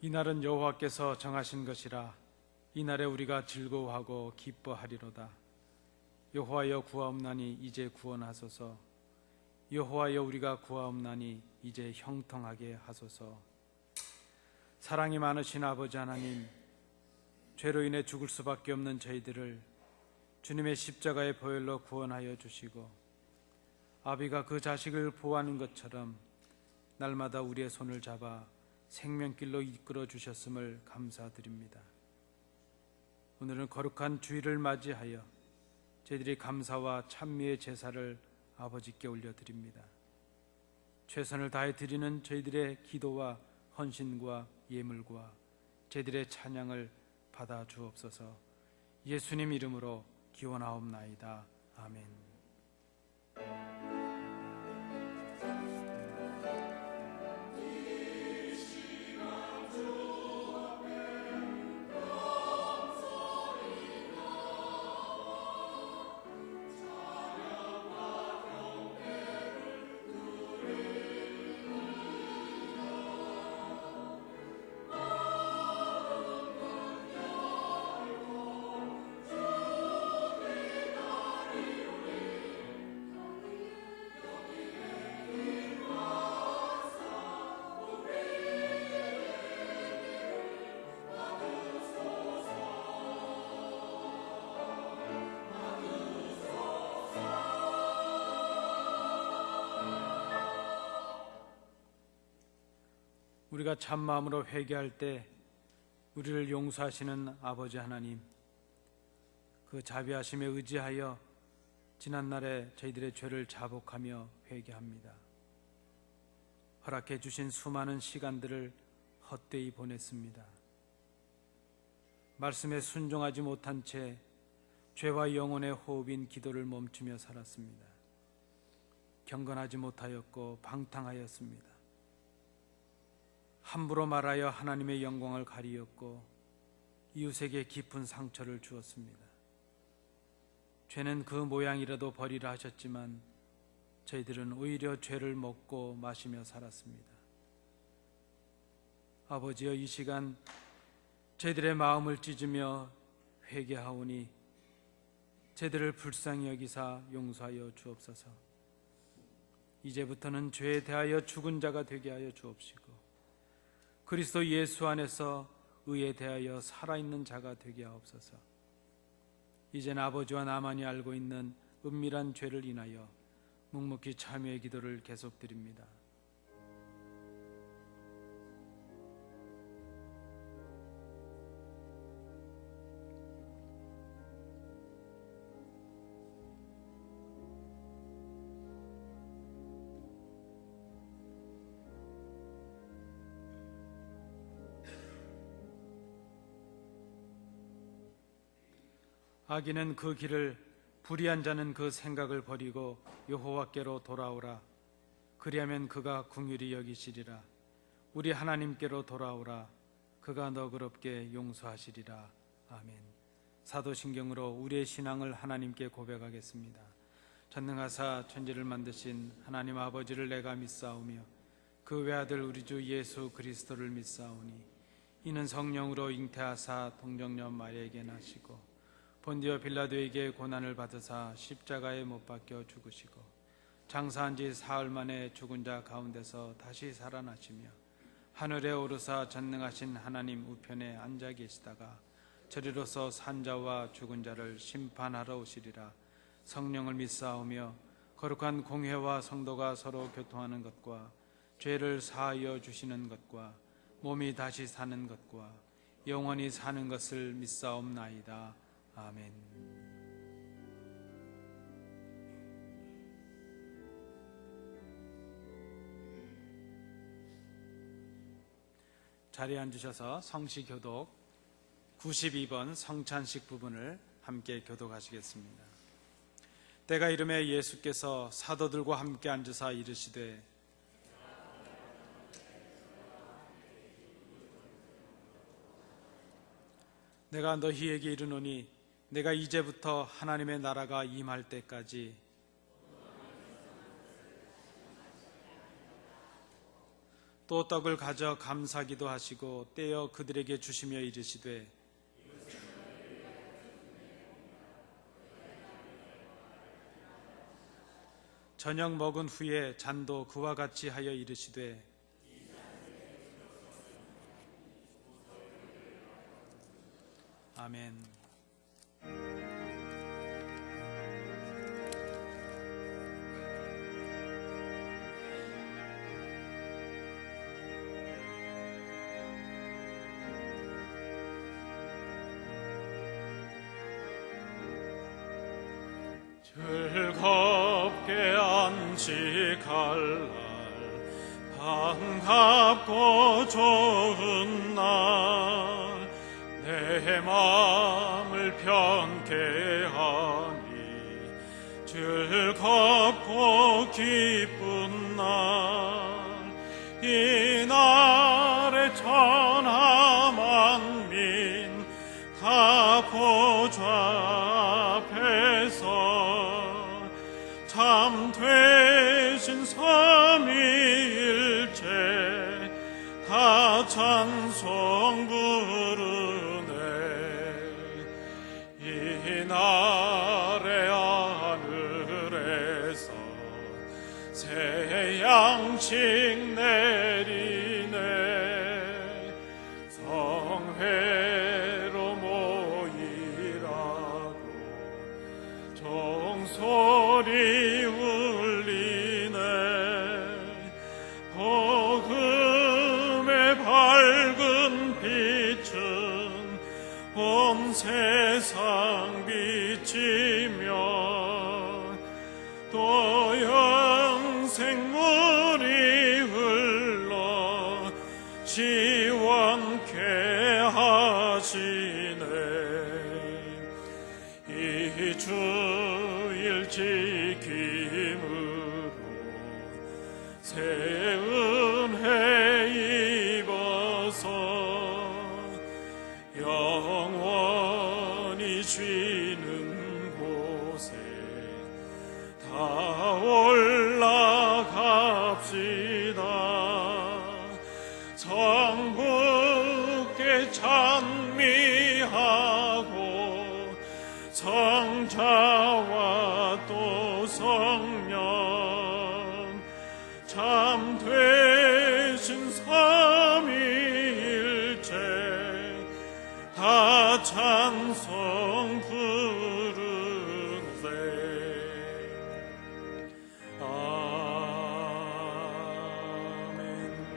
이날은 여호와께서 정하신 것이라. 이날에 우리가 즐거워하고 기뻐하리로다. 여호와여 구하옵나니 이제 구원하소서. 여호와여 우리가 구하옵나니 이제 형통하게 하소서. 사랑이 많으신 아버지 하나님, 죄로 인해 죽을 수밖에 없는 저희들을 주님의 십자가의 보혈로 구원하여 주시고, 아비가 그 자식을 보호하는 것처럼 날마다 우리의 손을 잡아 생명길로 이끌어 주셨음을 감사드립니다. 오늘은 거룩한 주일을 맞이하여 저희들이 감사와 찬미의 제사를 아버지께 올려드립니다. 최선을 다해 드리는 저희들의 기도와 헌신과 예물과 저희들의 찬양을 받아 주옵소서. 예수님 이름으로 기원하옵나이다. 아멘. 우리가 참 마음으로 회개할 때 우리를 용서하시는 아버지 하나님, 그 자비하심에 의지하여 지난날에 저희들의 죄를 자복하며 회개합니다. 허락해 주신 수많은 시간들을 헛되이 보냈습니다. 말씀에 순종하지 못한 채 죄와 영혼의 호흡인 기도를 멈추며 살았습니다. 경건하지 못하였고 방탕하였습니다. 함부로 말하여 하나님의 영광을 가리었고 이웃에게 깊은 상처를 주었습니다. 죄는 그 모양이라도 버리라 하셨지만 저희들은 오히려 죄를 먹고 마시며 살았습니다. 아버지여, 이 시간 저희들의 마음을 찢으며 회개하오니 저희들을 불쌍히 여기사 용서하여 주옵소서. 이제부터는 죄에 대하여 죽은 자가 되게 하여 주옵시고 그리스도 예수 안에서 의에 대하여 살아있는 자가 되게 하옵소서. 이젠 아버지와 나만이 알고 있는 은밀한 죄를 인하여 묵묵히 참여의 기도를 계속드립니다. 악인은 그 길을, 불의한 자는 그 생각을 버리고 여호와께로 돌아오라. 그리하면 그가 긍휼히 여기시리라. 우리 하나님께로 돌아오라. 그가 너그럽게 용서하시리라. 아멘. 사도신경으로 우리의 신앙을 하나님께 고백하겠습니다. 전능하사 천지를 만드신 하나님 아버지를 내가 믿사오며 그 외아들 우리 주 예수 그리스도를 믿사오니 이는 성령으로 잉태하사 동정녀 마리아에게 나시고 본디오 빌라도에게 고난을 받으사 십자가에 못 박혀 죽으시고 장사한 지 사흘 만에 죽은 자 가운데서 다시 살아나시며 하늘에 오르사 전능하신 하나님 우편에 앉아 계시다가 저리로서 산자와 죽은 자를 심판하러 오시리라. 성령을 믿사오며 거룩한 공회와 성도가 서로 교통하는 것과 죄를 사하여 주시는 것과 몸이 다시 사는 것과 영원히 사는 것을 믿사옵나이다. 아멘. 자리에 앉으셔서 성시교독 92번 성찬식 부분을 함께 교독하시겠습니다. 때가 이름에 예수께서 사도들과 함께 앉으사 이르시되 내가 너희에게 이르노니 내가 이제부터 하나님의 나라가 임할 때까지 또 떡을 가져 감사기도 하시고 떼어 그들에게 주시며 이르시되 저녁 먹은 후에 잔도 그와 같이 하여 이르시되 아멘. 즐겁게 안식할 날 반갑고 좋은 날 내 마음을 편케 하니 즐겁고 기쁜 날 이 날에 천하 만민 다 보좌 앞에서 참 되신 삼위일체 다 찬송 부르네. 이 날의 하늘에서 새 양식 내리네. 성회로 모이라고 종소리 울리네. 복음의 밝은 빛은 온 세상 비치며 또 영생물이 흘러 시원케 하시네. 이 주일 지킴으로 새 은혜 입어서 영원히 쉬는 곳에 다 올라갑시다. 성부께 찬미하고 성자와 또 성령 참 되신 삼위일체 다 찬송 부르세. 아멘.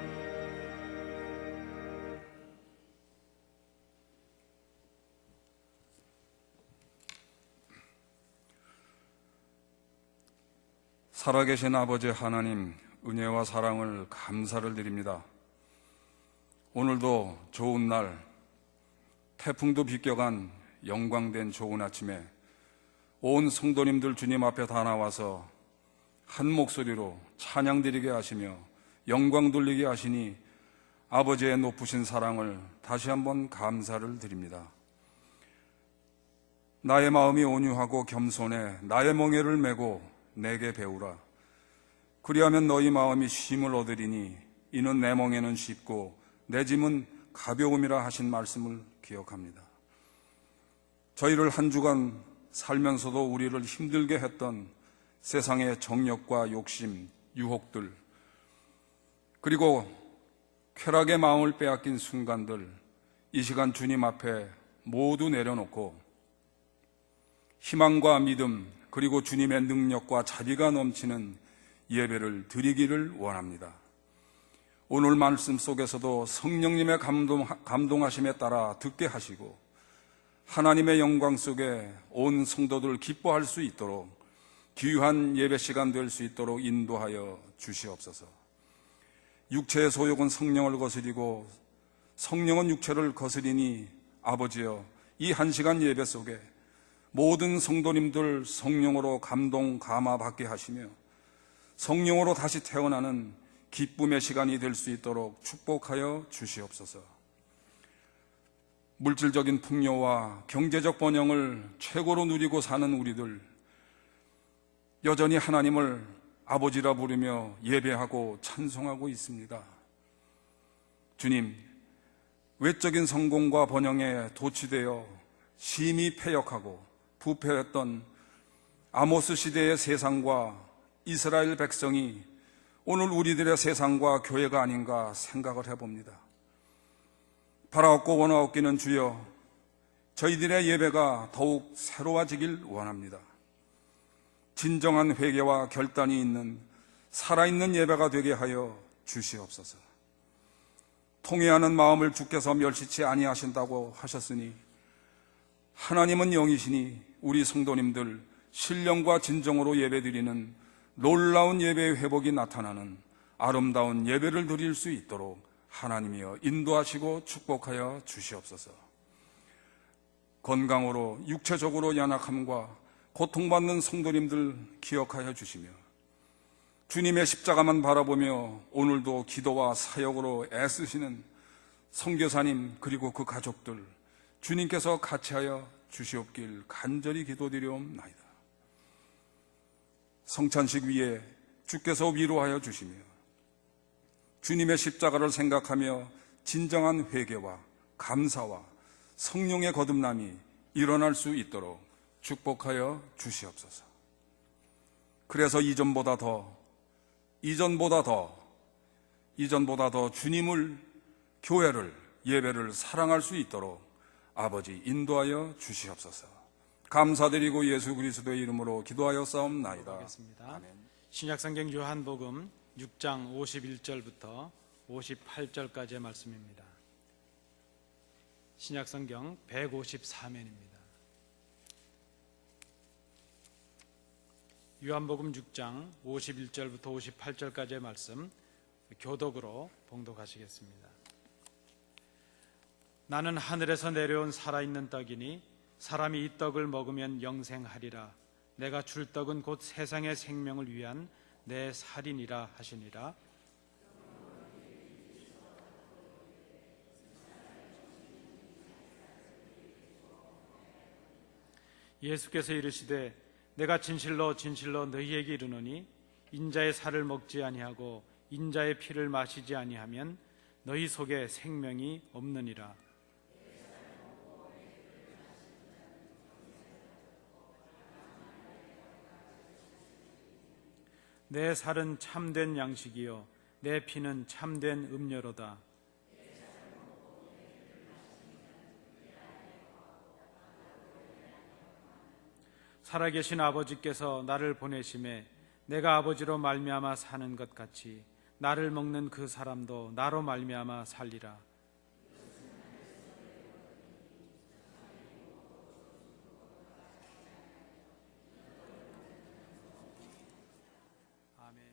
살아계신 아버지 하나님, 은혜와 사랑을 감사를 드립니다. 오늘도 좋은 날, 태풍도 비껴간 영광된 좋은 아침에 온 성도님들 주님 앞에 다 나와서 한 목소리로 찬양 드리게 하시며 영광 돌리게 하시니 아버지의 높으신 사랑을 다시 한번 감사를 드립니다. 나의 마음이 온유하고 겸손해 나의 멍에를 메고 내게 배우라. 그리하면 너희 마음이 쉼을 얻으리니 이는 내 멍에는 쉽고 내 짐은 가벼움이라 하신 말씀을 기억합니다. 저희를 한 주간 살면서도 우리를 힘들게 했던 세상의 정욕과 욕심, 유혹들, 그리고 쾌락의 마음을 빼앗긴 순간들, 이 시간 주님 앞에 모두 내려놓고 희망과 믿음, 그리고 주님의 능력과 자비가 넘치는 예배를 드리기를 원합니다. 오늘 말씀 속에서도 성령님의 감동하심에 따라 듣게 하시고 하나님의 영광 속에 온 성도들 기뻐할 수 있도록 귀한 예배 시간 될 수 있도록 인도하여 주시옵소서. 육체의 소욕은 성령을 거스리고 성령은 육체를 거스리니 아버지여, 이 한 시간 예배 속에 모든 성도님들 성령으로 감동 감화 받게 하시며 성령으로 다시 태어나는 기쁨의 시간이 될 수 있도록 축복하여 주시옵소서. 물질적인 풍요와 경제적 번영을 최고로 누리고 사는 우리들, 여전히 하나님을 아버지라 부르며 예배하고 찬송하고 있습니다. 주님, 외적인 성공과 번영에 도취되어 심히 패역하고 부패했던 아모스 시대의 세상과 이스라엘 백성이 오늘 우리들의 세상과 교회가 아닌가 생각을 해봅니다. 바라옵고 원하옵기는 주여, 저희들의 예배가 더욱 새로워지길 원합니다. 진정한 회개와 결단이 있는 살아있는 예배가 되게 하여 주시옵소서. 통회하는 마음을 주께서 멸시치 아니하신다고 하셨으니 하나님은 영이시니 우리 성도님들 신령과 진정으로 예배드리는 놀라운 예배의 회복이 나타나는 아름다운 예배를 드릴 수 있도록 하나님이여 인도하시고 축복하여 주시옵소서. 건강으로 육체적으로 연약함과 고통받는 성도님들 기억하여 주시며 주님의 십자가만 바라보며 오늘도 기도와 사역으로 애쓰시는 선교사님 그리고 그 가족들 주님께서 같이하여 주시옵길 간절히 기도드리옵나이다. 성찬식 위에 주께서 위로하여 주시며 주님의 십자가를 생각하며 진정한 회개와 감사와 성령의 거듭남이 일어날 수 있도록 축복하여 주시옵소서. 그래서 이전보다 더 주님을, 교회를, 예배를 사랑할 수 있도록 아버지 인도하여 주시옵소서. 감사드리고 예수 그리스도의 이름으로 기도하여 싸움나이다. 하겠습니다. 신약성경 요한복음 6장 51절부터 58절까지의 말씀입니다. 신약성경 154면입니다. 요한복음 6장 51절부터 58절까지의 말씀 교독으로 봉독하시겠습니다. 나는 하늘에서 내려온 살아있는 떡이니 사람이 이 떡을 먹으면 영생하리라. 내가 줄 떡은 곧 세상의 생명을 위한 내 살이니라 하시니라. 예수께서 이르시되 내가 진실로 진실로 너희에게 이르노니 인자의 살을 먹지 아니하고 인자의 피를 마시지 아니하면 너희 속에 생명이 없느니라. 내 살은 참된 양식이요 내 피는 참된 음료로다. 살아계신 아버지께서 나를 보내심에 내가 아버지로 말미암아 사는 것 같이 나를 먹는 그 사람도 나로 말미암아 살리라. 아멘.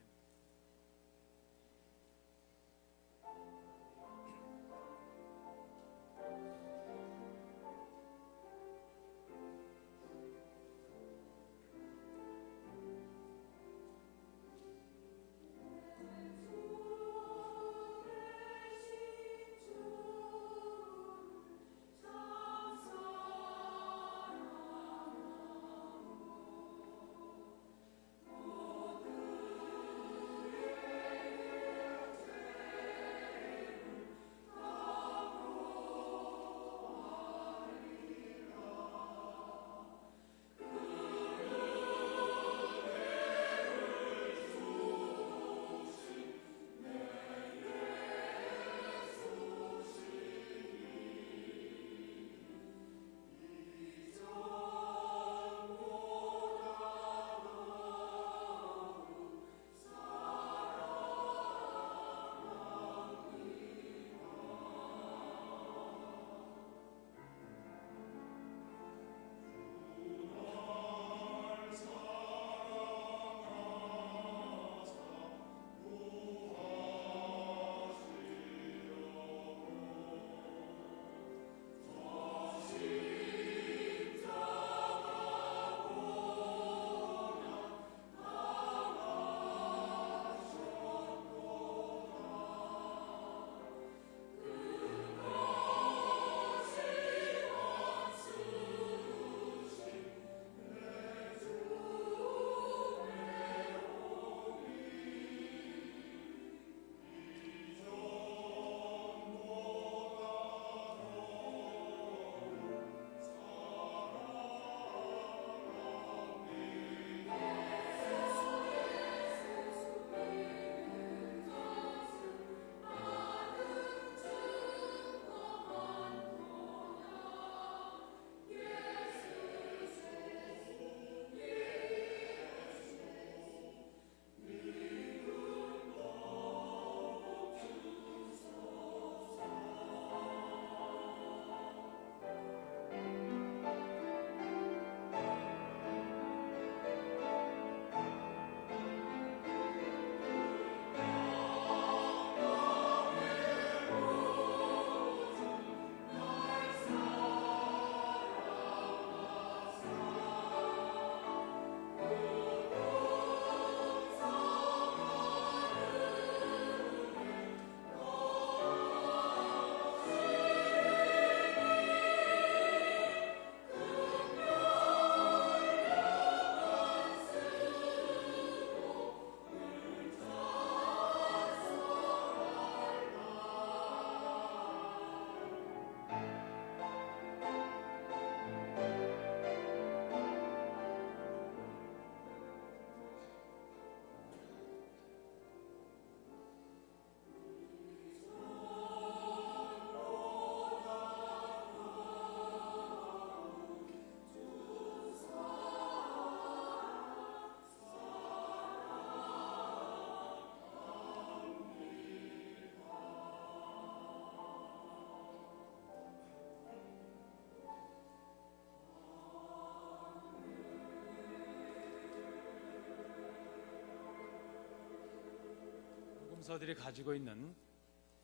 복음서들이 가지고 있는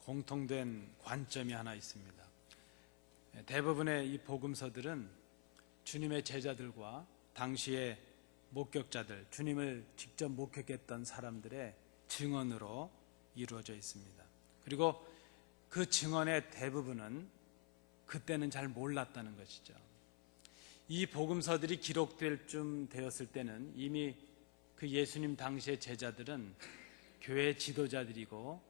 공통된 관점이 하나 있습니다. 대부분의 이 복음서들은 주님의 제자들과 당시의 목격자들, 주님을 직접 목격했던 사람들의 증언으로 이루어져 있습니다. 그리고 그 증언의 대부분은 그때는 잘 몰랐다는 것이죠. 이 복음서들이 기록될 쯤 되었을 때는 이미 그 예수님 당시의 제자들은 교회 지도자들이고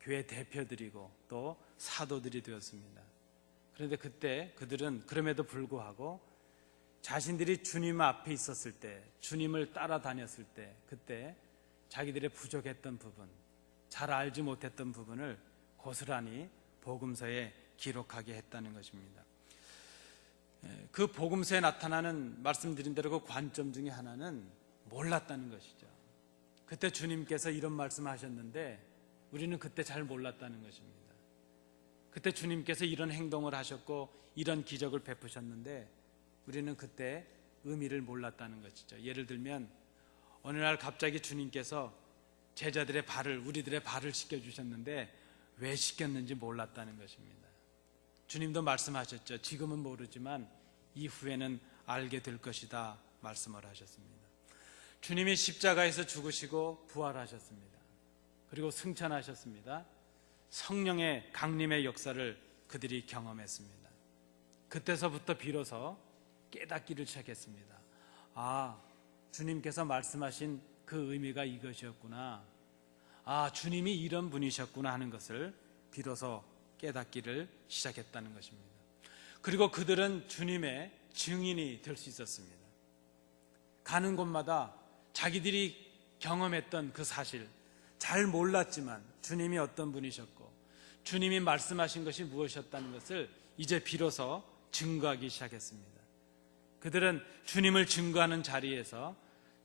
교회 대표들이고 또 사도들이 되었습니다. 그런데 그때 그들은 그럼에도 불구하고 자신들이 주님 앞에 있었을 때, 주님을 따라다녔을 때, 그때 자기들의 부족했던 부분, 잘 알지 못했던 부분을 고스란히 복음서에 기록하게 했다는 것입니다. 그 복음서에 나타나는 말씀드린 대로 그 관점 중에 하나는 몰랐다는 것이죠. 그때 주님께서 이런 말씀하셨는데 우리는 그때 잘 몰랐다는 것입니다. 그때 주님께서 이런 행동을 하셨고 이런 기적을 베푸셨는데 우리는 그때 의미를 몰랐다는 것이죠. 예를 들면 어느 날 갑자기 주님께서 제자들의 발을, 우리들의 발을 씻겨주셨는데 왜 씻겼는지 몰랐다는 것입니다. 주님도 말씀하셨죠. 지금은 모르지만 이후에는 알게 될 것이다 말씀을 하셨습니다. 주님이 십자가에서 죽으시고 부활하셨습니다. 그리고 승천하셨습니다. 성령의 강림의 역사를 그들이 경험했습니다. 그때서부터 비로소 깨닫기를 시작했습니다. 아, 주님께서 말씀하신 그 의미가 이것이었구나. 아, 주님이 이런 분이셨구나 하는 것을 비로소 깨닫기를 시작했다는 것입니다. 그리고 그들은 주님의 증인이 될 수 있었습니다. 가는 곳마다 자기들이 경험했던 그 사실, 잘 몰랐지만 주님이 어떤 분이셨고 주님이 말씀하신 것이 무엇이었다는 것을 이제 비로소 증거하기 시작했습니다. 그들은 주님을 증거하는 자리에서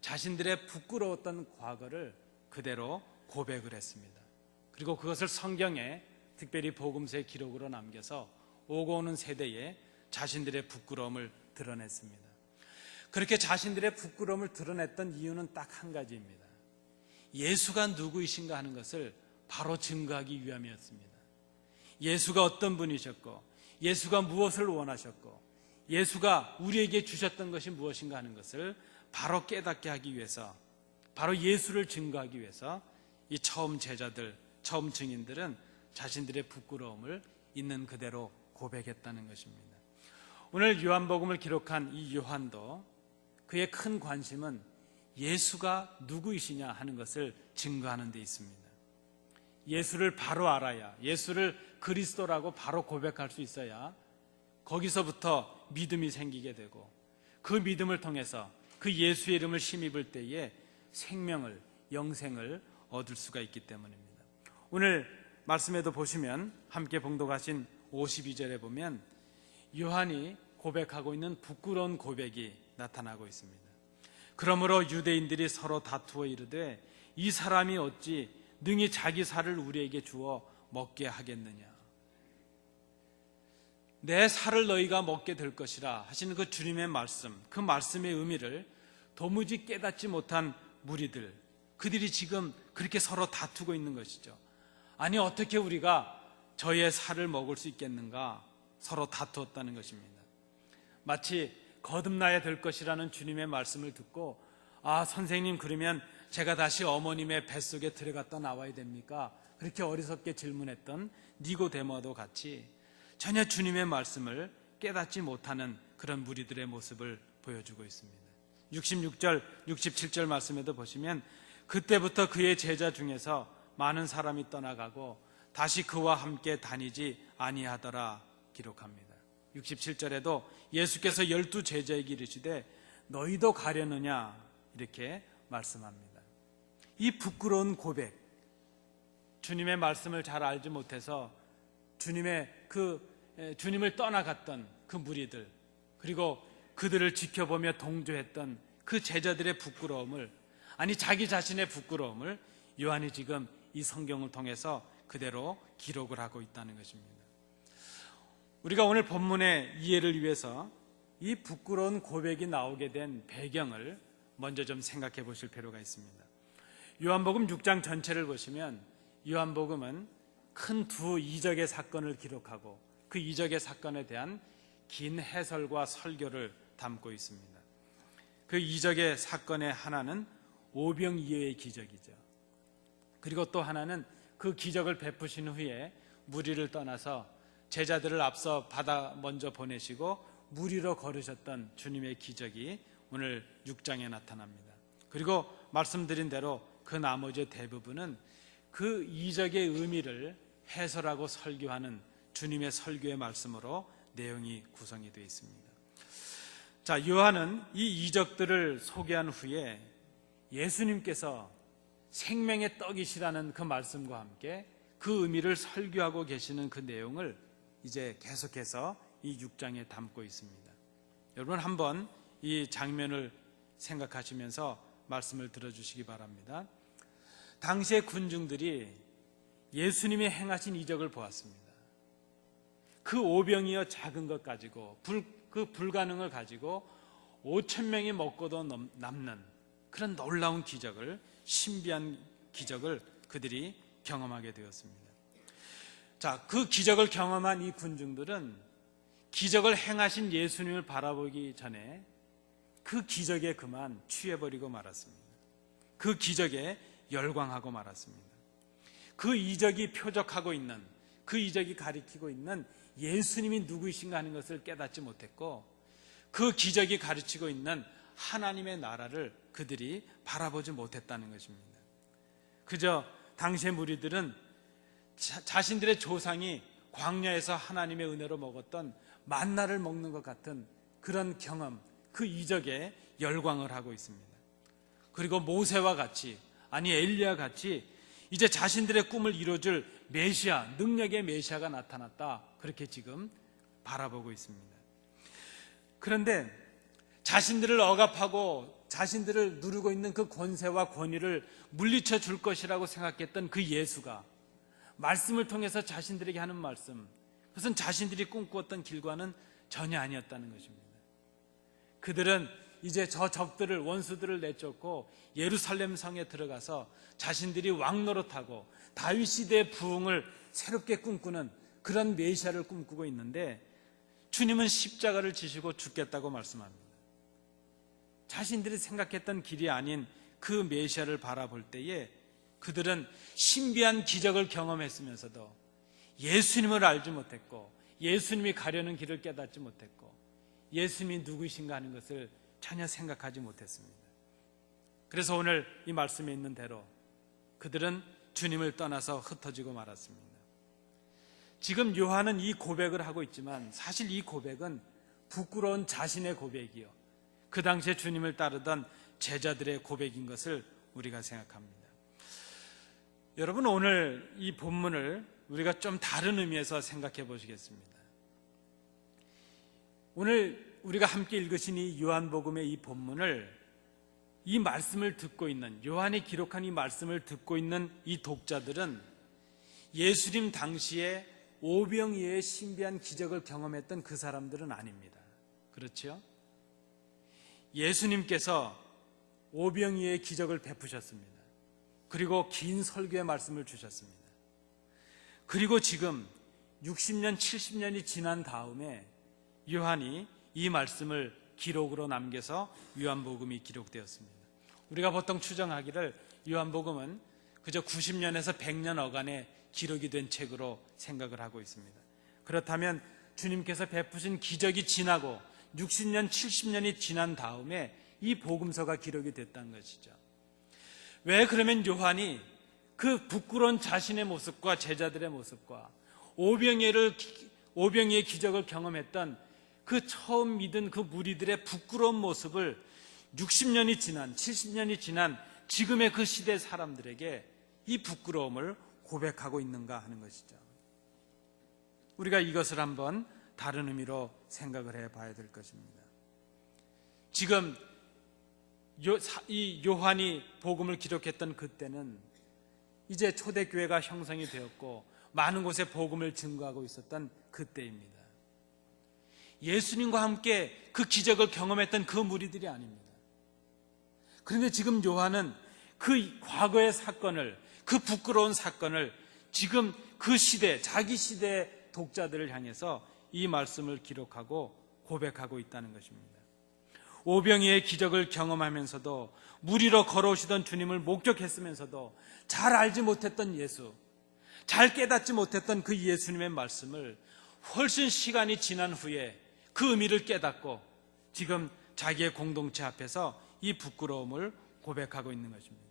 자신들의 부끄러웠던 과거를 그대로 고백을 했습니다. 그리고 그것을 성경에, 특별히 복음서의 기록으로 남겨서 오고 오는 세대에 자신들의 부끄러움을 드러냈습니다. 그렇게 자신들의 부끄러움을 드러냈던 이유는 딱 한 가지입니다. 예수가 누구이신가 하는 것을 바로 증거하기 위함이었습니다. 예수가 어떤 분이셨고 예수가 무엇을 원하셨고 예수가 우리에게 주셨던 것이 무엇인가 하는 것을 바로 깨닫게 하기 위해서, 바로 예수를 증거하기 위해서 이 처음 제자들, 처음 증인들은 자신들의 부끄러움을 있는 그대로 고백했다는 것입니다. 오늘 요한복음을 기록한 이 요한도 그의 큰 관심은 예수가 누구이시냐 하는 것을 증거하는 데 있습니다. 예수를 바로 알아야, 예수를 그리스도라고 바로 고백할 수 있어야 거기서부터 믿음이 생기게 되고 그 믿음을 통해서 그 예수의 이름을 힘입을 때에 생명을, 영생을 얻을 수가 있기 때문입니다. 오늘 말씀에도 보시면 함께 봉독하신 52절에 보면 요한이 고백하고 있는 부끄러운 고백이 나타나고 있습니다. 그러므로 유대인들이 서로 다투어 이르되 이 사람이 어찌 능히 자기 살을 우리에게 주어 먹게 하겠느냐. 내 살을 너희가 먹게 될 것이라 하시는 그 주님의 말씀, 그 말씀의 의미를 도무지 깨닫지 못한 무리들, 그들이 지금 그렇게 서로 다투고 있는 것이죠. 아니, 어떻게 우리가 저의 살을 먹을 수 있겠는가 서로 다투었다는 것입니다. 마치 거듭나야 될 것이라는 주님의 말씀을 듣고, 아, 선생님, 그러면 제가 다시 어머님의 뱃속에 들어갔다 나와야 됩니까? 그렇게 어리석게 질문했던 니고데모와도 같이 전혀 주님의 말씀을 깨닫지 못하는 그런 무리들의 모습을 보여주고 있습니다. 66절, 67절 말씀에도 보시면 그때부터 그의 제자 중에서 많은 사람이 떠나가고 다시 그와 함께 다니지 아니하더라 기록합니다. 67절에도 예수께서 12 제자에게 이르시되 너희도 가려느냐 이렇게 말씀합니다. 이 부끄러운 고백, 주님의 말씀을 잘 알지 못해서 주님을 떠나갔던 그 무리들, 그리고 그들을 지켜보며 동조했던 그 제자들의 부끄러움을, 아니 자기 자신의 부끄러움을 요한이 지금 이 성경을 통해서 그대로 기록을 하고 있다는 것입니다. 우리가 오늘 본문의 이해를 위해서 이 부끄러운 고백이 나오게 된 배경을 먼저 좀 생각해 보실 필요가 있습니다. 요한복음 6장 전체를 보시면 요한복음은 큰 두 이적의 사건을 기록하고 그 이적의 사건에 대한 긴 해설과 설교를 담고 있습니다. 그 이적의 사건의 하나는 오병이어의 기적이죠. 그리고 또 하나는 그 기적을 베푸신 후에 무리를 떠나서 제자들을 앞서 바다 먼저 보내시고 물 위로 걸으셨던 주님의 기적이 오늘 6장에 나타납니다. 그리고 말씀드린 대로 그 나머지 대부분은 그 이적의 의미를 해설하고 설교하는 주님의 설교의 말씀으로 내용이 구성이 되어 있습니다. 자, 요한은 이 이적들을 소개한 후에 예수님께서 생명의 떡이시라는 그 말씀과 함께 그 의미를 설교하고 계시는 그 내용을 이제 계속해서 이 6장에 담고 있습니다. 여러분 한번 이 장면을 생각하시면서 말씀을 들어주시기 바랍니다. 당시의 군중들이 예수님이 행하신 이적을 보았습니다. 그 오병이어 작은 것 가지고 그 불가능을 가지고 5,000명이 먹고도 남는 그런 놀라운 기적을, 신비한 기적을 그들이 경험하게 되었습니다. 자, 그 기적을 경험한 이 군중들은 기적을 행하신 예수님을 바라보기 전에 그 기적에 그만 취해버리고 말았습니다. 그 기적에 열광하고 말았습니다. 그 이적이 표적하고 있는, 그 이적이 가리키고 있는 예수님이 누구이신가 하는 것을 깨닫지 못했고, 그 기적이 가르치고 있는 하나님의 나라를 그들이 바라보지 못했다는 것입니다. 그저 당시의 무리들은 자신들의 조상이 광야에서 하나님의 은혜로 먹었던 만나를 먹는 것 같은 그런 경험, 그 이적에 열광을 하고 있습니다. 그리고 모세와 같이, 아니 엘리야 같이 이제 자신들의 꿈을 이루어줄 메시아, 능력의 메시아가 나타났다, 그렇게 지금 바라보고 있습니다. 그런데 자신들을 억압하고 자신들을 누르고 있는 그 권세와 권위를 물리쳐 줄 것이라고 생각했던 그 예수가 말씀을 통해서 자신들에게 하는 말씀, 그것은 자신들이 꿈꾸었던 길과는 전혀 아니었다는 것입니다. 그들은 이제 저 적들을, 원수들을 내쫓고 예루살렘 성에 들어가서 자신들이 왕노릇하고 다윗 시대의 부흥을 새롭게 꿈꾸는 그런 메시아를 꿈꾸고 있는데, 주님은 십자가를 지시고 죽겠다고 말씀합니다. 자신들이 생각했던 길이 아닌 그 메시아를 바라볼 때에 그들은 신비한 기적을 경험했으면서도 예수님을 알지 못했고, 예수님이 가려는 길을 깨닫지 못했고, 예수님이 누구이신가 하는 것을 전혀 생각하지 못했습니다. 그래서 오늘 이 말씀에 있는 대로 그들은 주님을 떠나서 흩어지고 말았습니다. 지금 요한은 이 고백을 하고 있지만 사실 이 고백은 부끄러운 자신의 고백이요, 그 당시에 주님을 따르던 제자들의 고백인 것을 우리가 생각합니다. 여러분, 오늘 이 본문을 우리가 좀 다른 의미에서 생각해 보시겠습니다. 오늘 우리가 함께 읽으신 이 요한복음의 이 본문을, 이 말씀을 듣고 있는, 요한이 기록한 이 말씀을 듣고 있는 이 독자들은 예수님 당시에 오병이어의 신비한 기적을 경험했던 그 사람들은 아닙니다. 그렇죠? 예수님께서 오병이어의 기적을 베푸셨습니다. 그리고 긴 설교의 말씀을 주셨습니다. 그리고 지금 60년, 70년이 지난 다음에 요한이 이 말씀을 기록으로 남겨서 요한복음이 기록되었습니다. 우리가 보통 추정하기를 요한복음은 그저 90년에서 100년 어간에 기록이 된 책으로 생각을 하고 있습니다. 그렇다면 주님께서 베푸신 기적이 지나고 60년, 70년이 지난 다음에 이 복음서가 기록이 됐다는 것이죠. 왜 그러면 요한이 그 부끄러운 자신의 모습과 제자들의 모습과 오병이어의 기적을 경험했던 그 처음 믿은 그 무리들의 부끄러운 모습을 60년이 지난, 70년이 지난 지금의 그 시대 사람들에게 이 부끄러움을 고백하고 있는가 하는 것이죠. 우리가 이것을 한번 다른 의미로 생각을 해봐야 될 것입니다. 지금 이 요한이 복음을 기록했던 그때는 이제 초대교회가 형성이 되었고 많은 곳에 복음을 증거하고 있었던 그때입니다. 예수님과 함께 그 기적을 경험했던 그 무리들이 아닙니다. 그런데 지금 요한은 그 과거의 사건을, 그 부끄러운 사건을 지금 그 시대, 자기 시대의 독자들을 향해서 이 말씀을 기록하고 고백하고 있다는 것입니다. 오병이의 기적을 경험하면서도 물 위로 걸어오시던 주님을 목격했으면서도 잘 알지 못했던 예수, 잘 깨닫지 못했던 그 예수님의 말씀을 훨씬 시간이 지난 후에 그 의미를 깨닫고 지금 자기의 공동체 앞에서 이 부끄러움을 고백하고 있는 것입니다.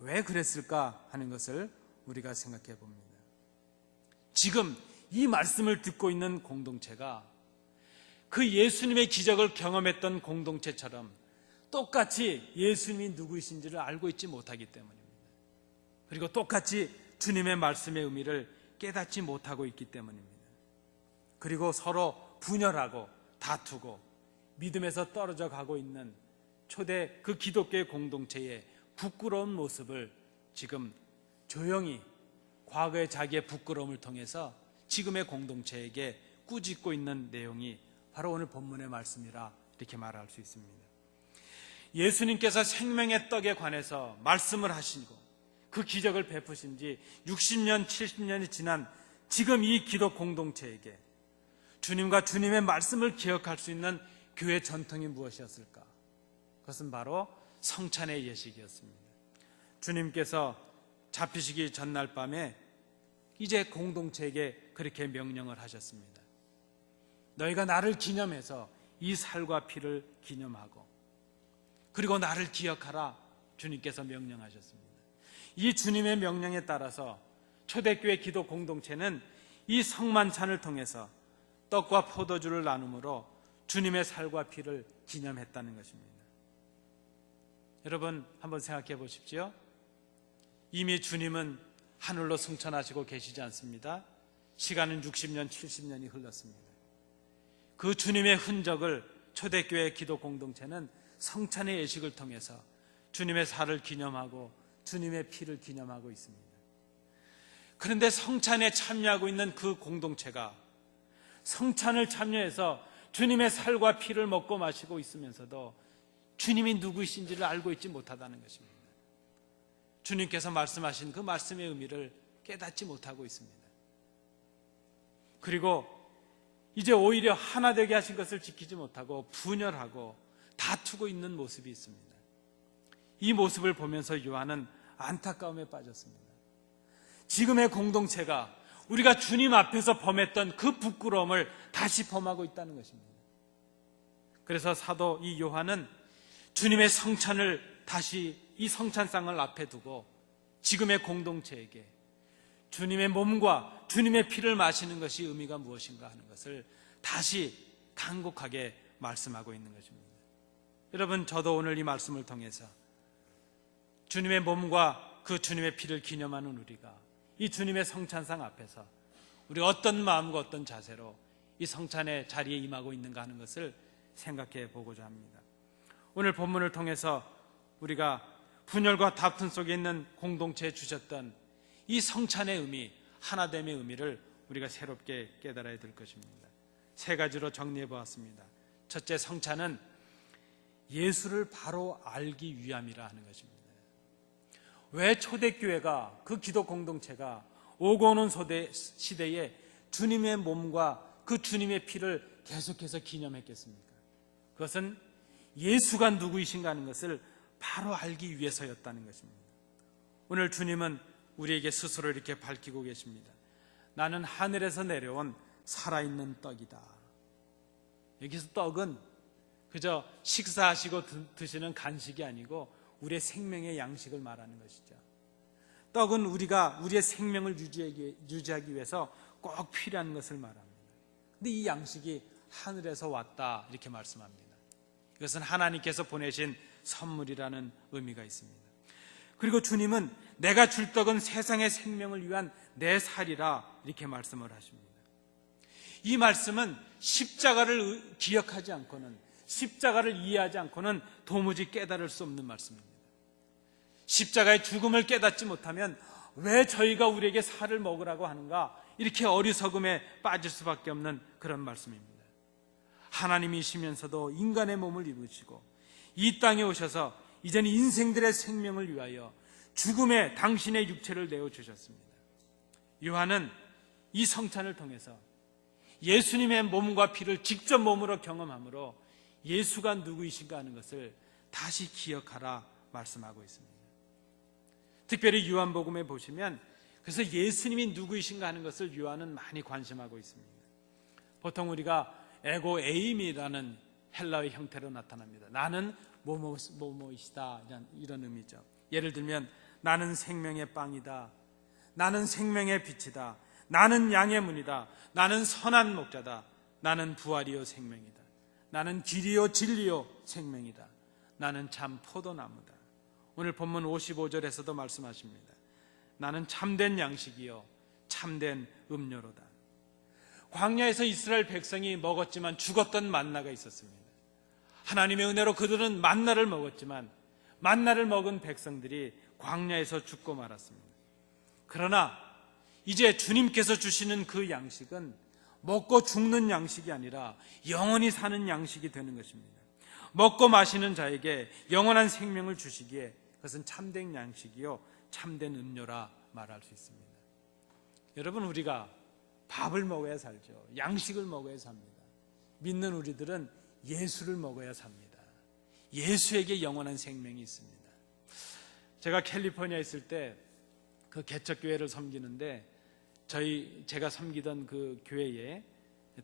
왜 그랬을까 하는 것을 우리가 생각해 봅니다. 지금 이 말씀을 듣고 있는 공동체가 그 예수님의 기적을 경험했던 공동체처럼 똑같이 예수님이 누구이신지를 알고 있지 못하기 때문입니다. 그리고 똑같이 주님의 말씀의 의미를 깨닫지 못하고 있기 때문입니다. 그리고 서로 분열하고 다투고 믿음에서 떨어져 가고 있는 초대 그 기독교의 공동체의 부끄러운 모습을 지금 조용히 과거의 자기의 부끄러움을 통해서 지금의 공동체에게 꾸짖고 있는 내용이 바로 오늘 본문의 말씀이라 이렇게 말할 수 있습니다. 예수님께서 생명의 떡에 관해서 말씀을 하시고 그 기적을 베푸신 지 60년, 70년이 지난 지금 이 기독 공동체에게 주님과 주님의 말씀을 기억할 수 있는 교회 전통이 무엇이었을까? 그것은 바로 성찬의 예식이었습니다. 주님께서 잡히시기 전날 밤에 이제 공동체에게 그렇게 명령을 하셨습니다. 너희가 나를 기념해서 이 살과 피를 기념하고 그리고 나를 기억하라 주님께서 명령하셨습니다. 이 주님의 명령에 따라서 초대교회 기도 공동체는 이 성만찬을 통해서 떡과 포도주를 나눔으로 주님의 살과 피를 기념했다는 것입니다. 여러분 한번 생각해 보십시오. 이미 주님은 하늘로 승천하시고 계시지 않습니다. 시간은 60년, 70년이 흘렀습니다. 그 주님의 흔적을 초대교회 기도 공동체는 성찬의 예식을 통해서 주님의 살을 기념하고 주님의 피를 기념하고 있습니다. 그런데 성찬에 참여하고 있는 그 공동체가 성찬을 참여해서 주님의 살과 피를 먹고 마시고 있으면서도 주님이 누구이신지를 알고 있지 못하다는 것입니다. 주님께서 말씀하신 그 말씀의 의미를 깨닫지 못하고 있습니다. 그리고 이제 오히려 하나 되게 하신 것을 지키지 못하고 분열하고 다투고 있는 모습이 있습니다. 이 모습을 보면서 요한은 안타까움에 빠졌습니다. 지금의 공동체가 우리가 주님 앞에서 범했던 그 부끄러움을 다시 범하고 있다는 것입니다. 그래서 사도 이 요한은 주님의 성찬을 다시 이 성찬상을 앞에 두고 지금의 공동체에게 주님의 몸과 주님의 피를 마시는 것이 의미가 무엇인가 하는 것을 다시 간곡하게 말씀하고 있는 것입니다. 여러분, 저도 오늘 이 말씀을 통해서 주님의 몸과 그 주님의 피를 기념하는 우리가 이 주님의 성찬상 앞에서 우리 어떤 마음과 어떤 자세로 이 성찬의 자리에 임하고 있는가 하는 것을 생각해 보고자 합니다. 오늘 본문을 통해서 우리가 분열과 다툼 속에 있는 공동체에 주셨던 이 성찬의 의미, 하나됨의 의미를 우리가 새롭게 깨달아야 될 것입니다. 세 가지로 정리해 보았습니다. 첫째, 성찬은 예수를 바로 알기 위함이라 하는 것입니다. 왜 초대교회가, 그 기독 공동체가 오고 오는 시대에 주님의 몸과 그 주님의 피를 계속해서 기념했겠습니까? 그것은 예수가 누구이신가 하는 것을 바로 알기 위해서였다는 것입니다. 오늘 주님은 우리에게 스스로 이렇게 밝히고 계십니다. 나는 하늘에서 내려온 살아있는 떡이다. 여기서 떡은 그저 식사하시고 드시는 간식이 아니고 우리의 생명의 양식을 말하는 것이죠. 떡은 우리가 우리의 생명을 유지하기 위해서 꼭 필요한 것을 말합니다. 근데 이 양식이 하늘에서 왔다 이렇게 말씀합니다. 이것은 하나님께서 보내신 선물이라는 의미가 있습니다. 그리고 주님은 내가 줄 떡은 세상의 생명을 위한 내 살이라 이렇게 말씀을 하십니다. 이 말씀은 십자가를 기억하지 않고는, 십자가를 이해하지 않고는 도무지 깨달을 수 없는 말씀입니다. 십자가의 죽음을 깨닫지 못하면 왜 저희가 우리에게 살을 먹으라고 하는가, 이렇게 어리석음에 빠질 수밖에 없는 그런 말씀입니다. 하나님이시면서도 인간의 몸을 입으시고 이 땅에 오셔서 이제는 인생들의 생명을 위하여 죽음에 당신의 육체를 내어주셨습니다. 요한은 이 성찬을 통해서 예수님의 몸과 피를 직접 몸으로 경험함으로 예수가 누구이신가 하는 것을 다시 기억하라 말씀하고 있습니다. 특별히 요한복음에 보시면 그래서 예수님이 누구이신가 하는 것을 요한은 많이 관심하고 있습니다. 보통 우리가 에고 에임이라는 헬라어의 형태로 나타납니다. 나는 뭐뭐이시다 이런 의미죠. 예를 들면 나는 생명의 빵이다, 나는 생명의 빛이다, 나는 양의 문이다, 나는 선한 목자다, 나는 부활이요 생명이다, 나는 길이요 진리요 생명이다, 나는 참 포도나무다. 오늘 본문 55절에서도 말씀하십니다. 나는 참된 양식이요 참된 음료로다. 광야에서 이스라엘 백성이 먹었지만 죽었던 만나가 있었습니다. 하나님의 은혜로 그들은 만나를 먹었지만 만나를 먹은 백성들이 광야에서 죽고 말았습니다. 그러나 이제 주님께서 주시는 그 양식은 먹고 죽는 양식이 아니라 영원히 사는 양식이 되는 것입니다. 먹고 마시는 자에게 영원한 생명을 주시기에 그것은 참된 양식이요 참된 음료라 말할 수 있습니다. 여러분, 우리가 밥을 먹어야 살죠. 양식을 먹어야 삽니다. 믿는 우리들은 예수를 먹어야 삽니다. 예수에게 영원한 생명이 있습니다. 제가 캘리포니아에 있을 때 그 개척교회를 섬기는데 제가 섬기던 그 교회에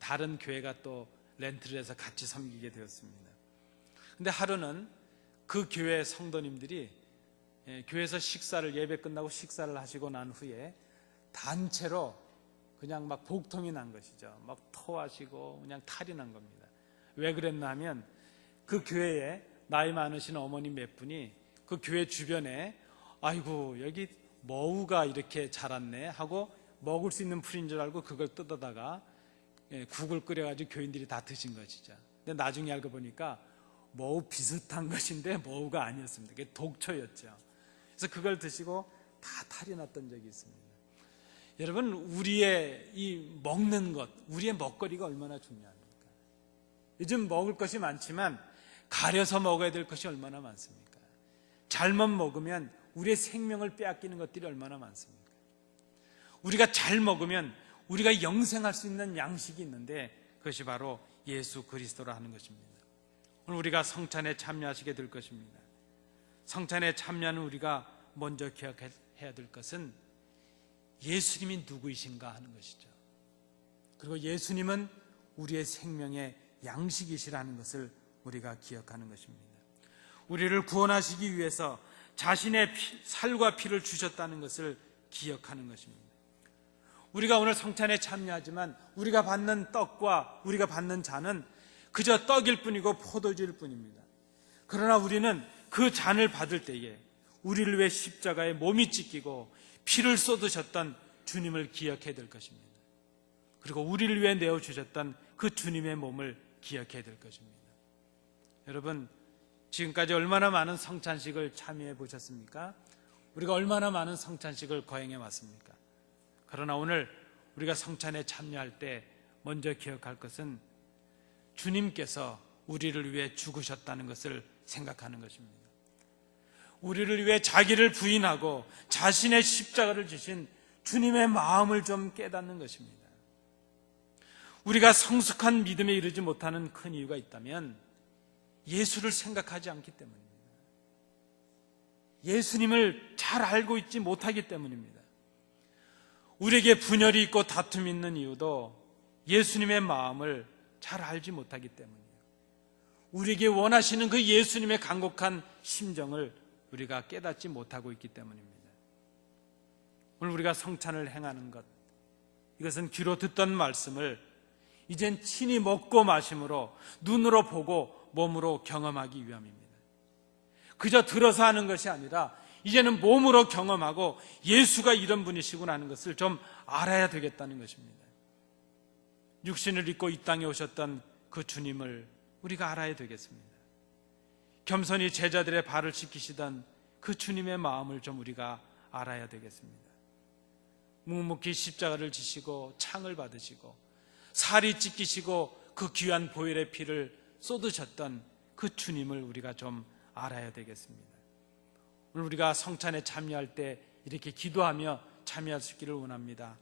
다른 교회가 또 렌트를 해서 같이 섬기게 되었습니다. 근데 하루는 그 교회 성도님들이 교회에서 예배 끝나고 식사를 하시고 난 후에 단체로 그냥 막 복통이 난 것이죠. 막 토하시고 그냥 탈이 난 겁니다. 왜 그랬나 하면 그 교회에 나이 많으신 어머니 몇 분이 그 교회 주변에 아이고 여기 머우가 이렇게 자랐네 하고 먹을 수 있는 풀인 줄 알고 그걸 뜯어다가 국을 끓여가지고 교인들이 다 드신 것이죠. 근데 나중에 알고 보니까 머우 비슷한 것인데 머우가 아니었습니다. 그게 독초였죠. 그래서 그걸 드시고 다 탈이 났던 적이 있습니다. 여러분, 우리의 이 먹는 것, 우리의 먹거리가 얼마나 중요합니까? 요즘 먹을 것이 많지만 가려서 먹어야 될 것이 얼마나 많습니까? 잘못 먹으면 우리의 생명을 빼앗기는 것들이 얼마나 많습니까? 우리가 잘 먹으면 우리가 영생할 수 있는 양식이 있는데 그것이 바로 예수 그리스도라 하는 것입니다. 오늘 우리가 성찬에 참여하시게 될 것입니다. 성찬에 참여하는 우리가 먼저 기억해야 될 것은 예수님이 누구이신가 하는 것이죠. 그리고 예수님은 우리의 생명의 양식이시라는 것을 우리가 기억하는 것입니다. 우리를 구원하시기 위해서 자신의 살과 피를 주셨다는 것을 기억하는 것입니다. 우리가 오늘 성찬에 참여하지만 우리가 받는 떡과 우리가 받는 잔은 그저 떡일 뿐이고 포도주일 뿐입니다. 그러나 우리는 그 잔을 받을 때에 우리를 위해 십자가에 몸이 찢기고 피를 쏟으셨던 주님을 기억해야 될 것입니다. 그리고 우리를 위해 내어주셨던 그 주님의 몸을 기억해야 될 것입니다. 여러분, 지금까지 얼마나 많은 성찬식을 참여해 보셨습니까? 우리가 얼마나 많은 성찬식을 거행해 왔습니까? 그러나 오늘 우리가 성찬에 참여할 때 먼저 기억할 것은 주님께서 우리를 위해 죽으셨다는 것을 생각하는 것입니다. 우리를 위해 자기를 부인하고 자신의 십자가를 지신 주님의 마음을 좀 깨닫는 것입니다. 우리가 성숙한 믿음에 이르지 못하는 큰 이유가 있다면 예수를 생각하지 않기 때문입니다. 예수님을 잘 알고 있지 못하기 때문입니다. 우리에게 분열이 있고 다툼이 있는 이유도 예수님의 마음을 잘 알지 못하기 때문이에요. 우리에게 원하시는 그 예수님의 간곡한 심정을 우리가 깨닫지 못하고 있기 때문입니다. 오늘 우리가 성찬을 행하는 것, 이것은 귀로 듣던 말씀을 이젠 친히 먹고 마심으로 눈으로 보고 몸으로 경험하기 위함입니다. 그저 들어서 하는 것이 아니라 이제는 몸으로 경험하고 예수가 이런 분이시구나 하는 것을 좀 알아야 되겠다는 것입니다. 육신을 입고 이 땅에 오셨던 그 주님을 우리가 알아야 되겠습니다. 겸손히 제자들의 발을 씻기시던 그 주님의 마음을 좀 우리가 알아야 되겠습니다. 묵묵히 십자가를 지시고 창을 받으시고 살이 찢기시고 그 귀한 보혈의 피를 쏟으셨던 그 주님을 우리가 좀 알아야 되겠습니다. 오늘 우리가 성찬에 참여할 때 이렇게 기도하며 참여할 수 있기를 원합니다.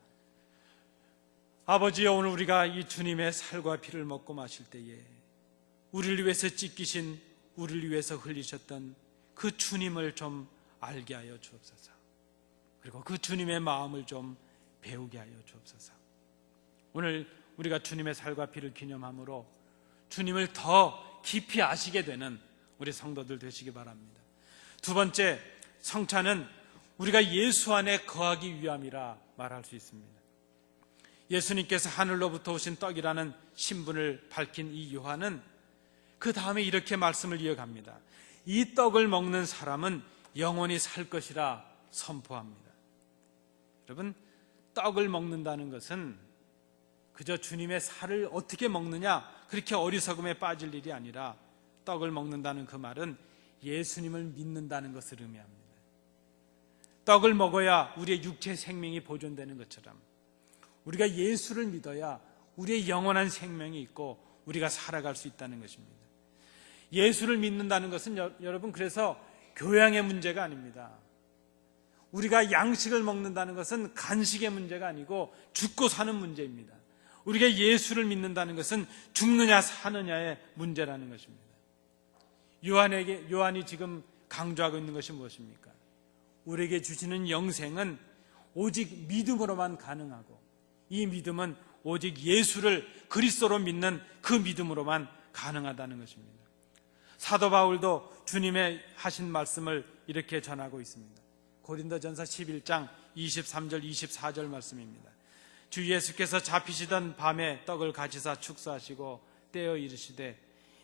아버지여, 오늘 우리가 이 주님의 살과 피를 먹고 마실 때에 우리를 위해서 찢기신, 우리를 위해서 흘리셨던 그 주님을 좀 알게 하여 주옵소서. 그리고 그 주님의 마음을 좀 배우게 하여 주옵소서. 오늘 우리가 주님의 살과 피를 기념함으로 주님을 더 깊이 아시게 되는 우리 성도들 되시기 바랍니다. 두 번째, 성찬은 우리가 예수 안에 거하기 위함이라 말할 수 있습니다. 예수님께서 하늘로부터 오신 떡이라는 신분을 밝힌 이 요한은 그 다음에 이렇게 말씀을 이어갑니다. 이 떡을 먹는 사람은 영원히 살 것이라 선포합니다. 여러분, 떡을 먹는다는 것은 그저 주님의 살을 어떻게 먹느냐, 그렇게 어리석음에 빠질 일이 아니라 떡을 먹는다는 그 말은 예수님을 믿는다는 것을 의미합니다. 떡을 먹어야 우리의 육체 생명이 보존되는 것처럼 우리가 예수를 믿어야 우리의 영원한 생명이 있고 우리가 살아갈 수 있다는 것입니다. 예수를 믿는다는 것은 여러분, 그래서 교양의 문제가 아닙니다. 우리가 양식을 먹는다는 것은 간식의 문제가 아니고 죽고 사는 문제입니다. 우리가 예수를 믿는다는 것은 죽느냐 사느냐의 문제라는 것입니다. 요한이 지금 강조하고 있는 것이 무엇입니까? 우리에게 주시는 영생은 오직 믿음으로만 가능하고, 이 믿음은 오직 예수를 그리스도로 믿는 그 믿음으로만 가능하다는 것입니다. 사도 바울도 주님의 하신 말씀을 이렇게 전하고 있습니다. 고린도전서 11장 23절 24절 말씀입니다. 주 예수께서 잡히시던 밤에 떡을 가지사 축사하시고 떼어 이르시되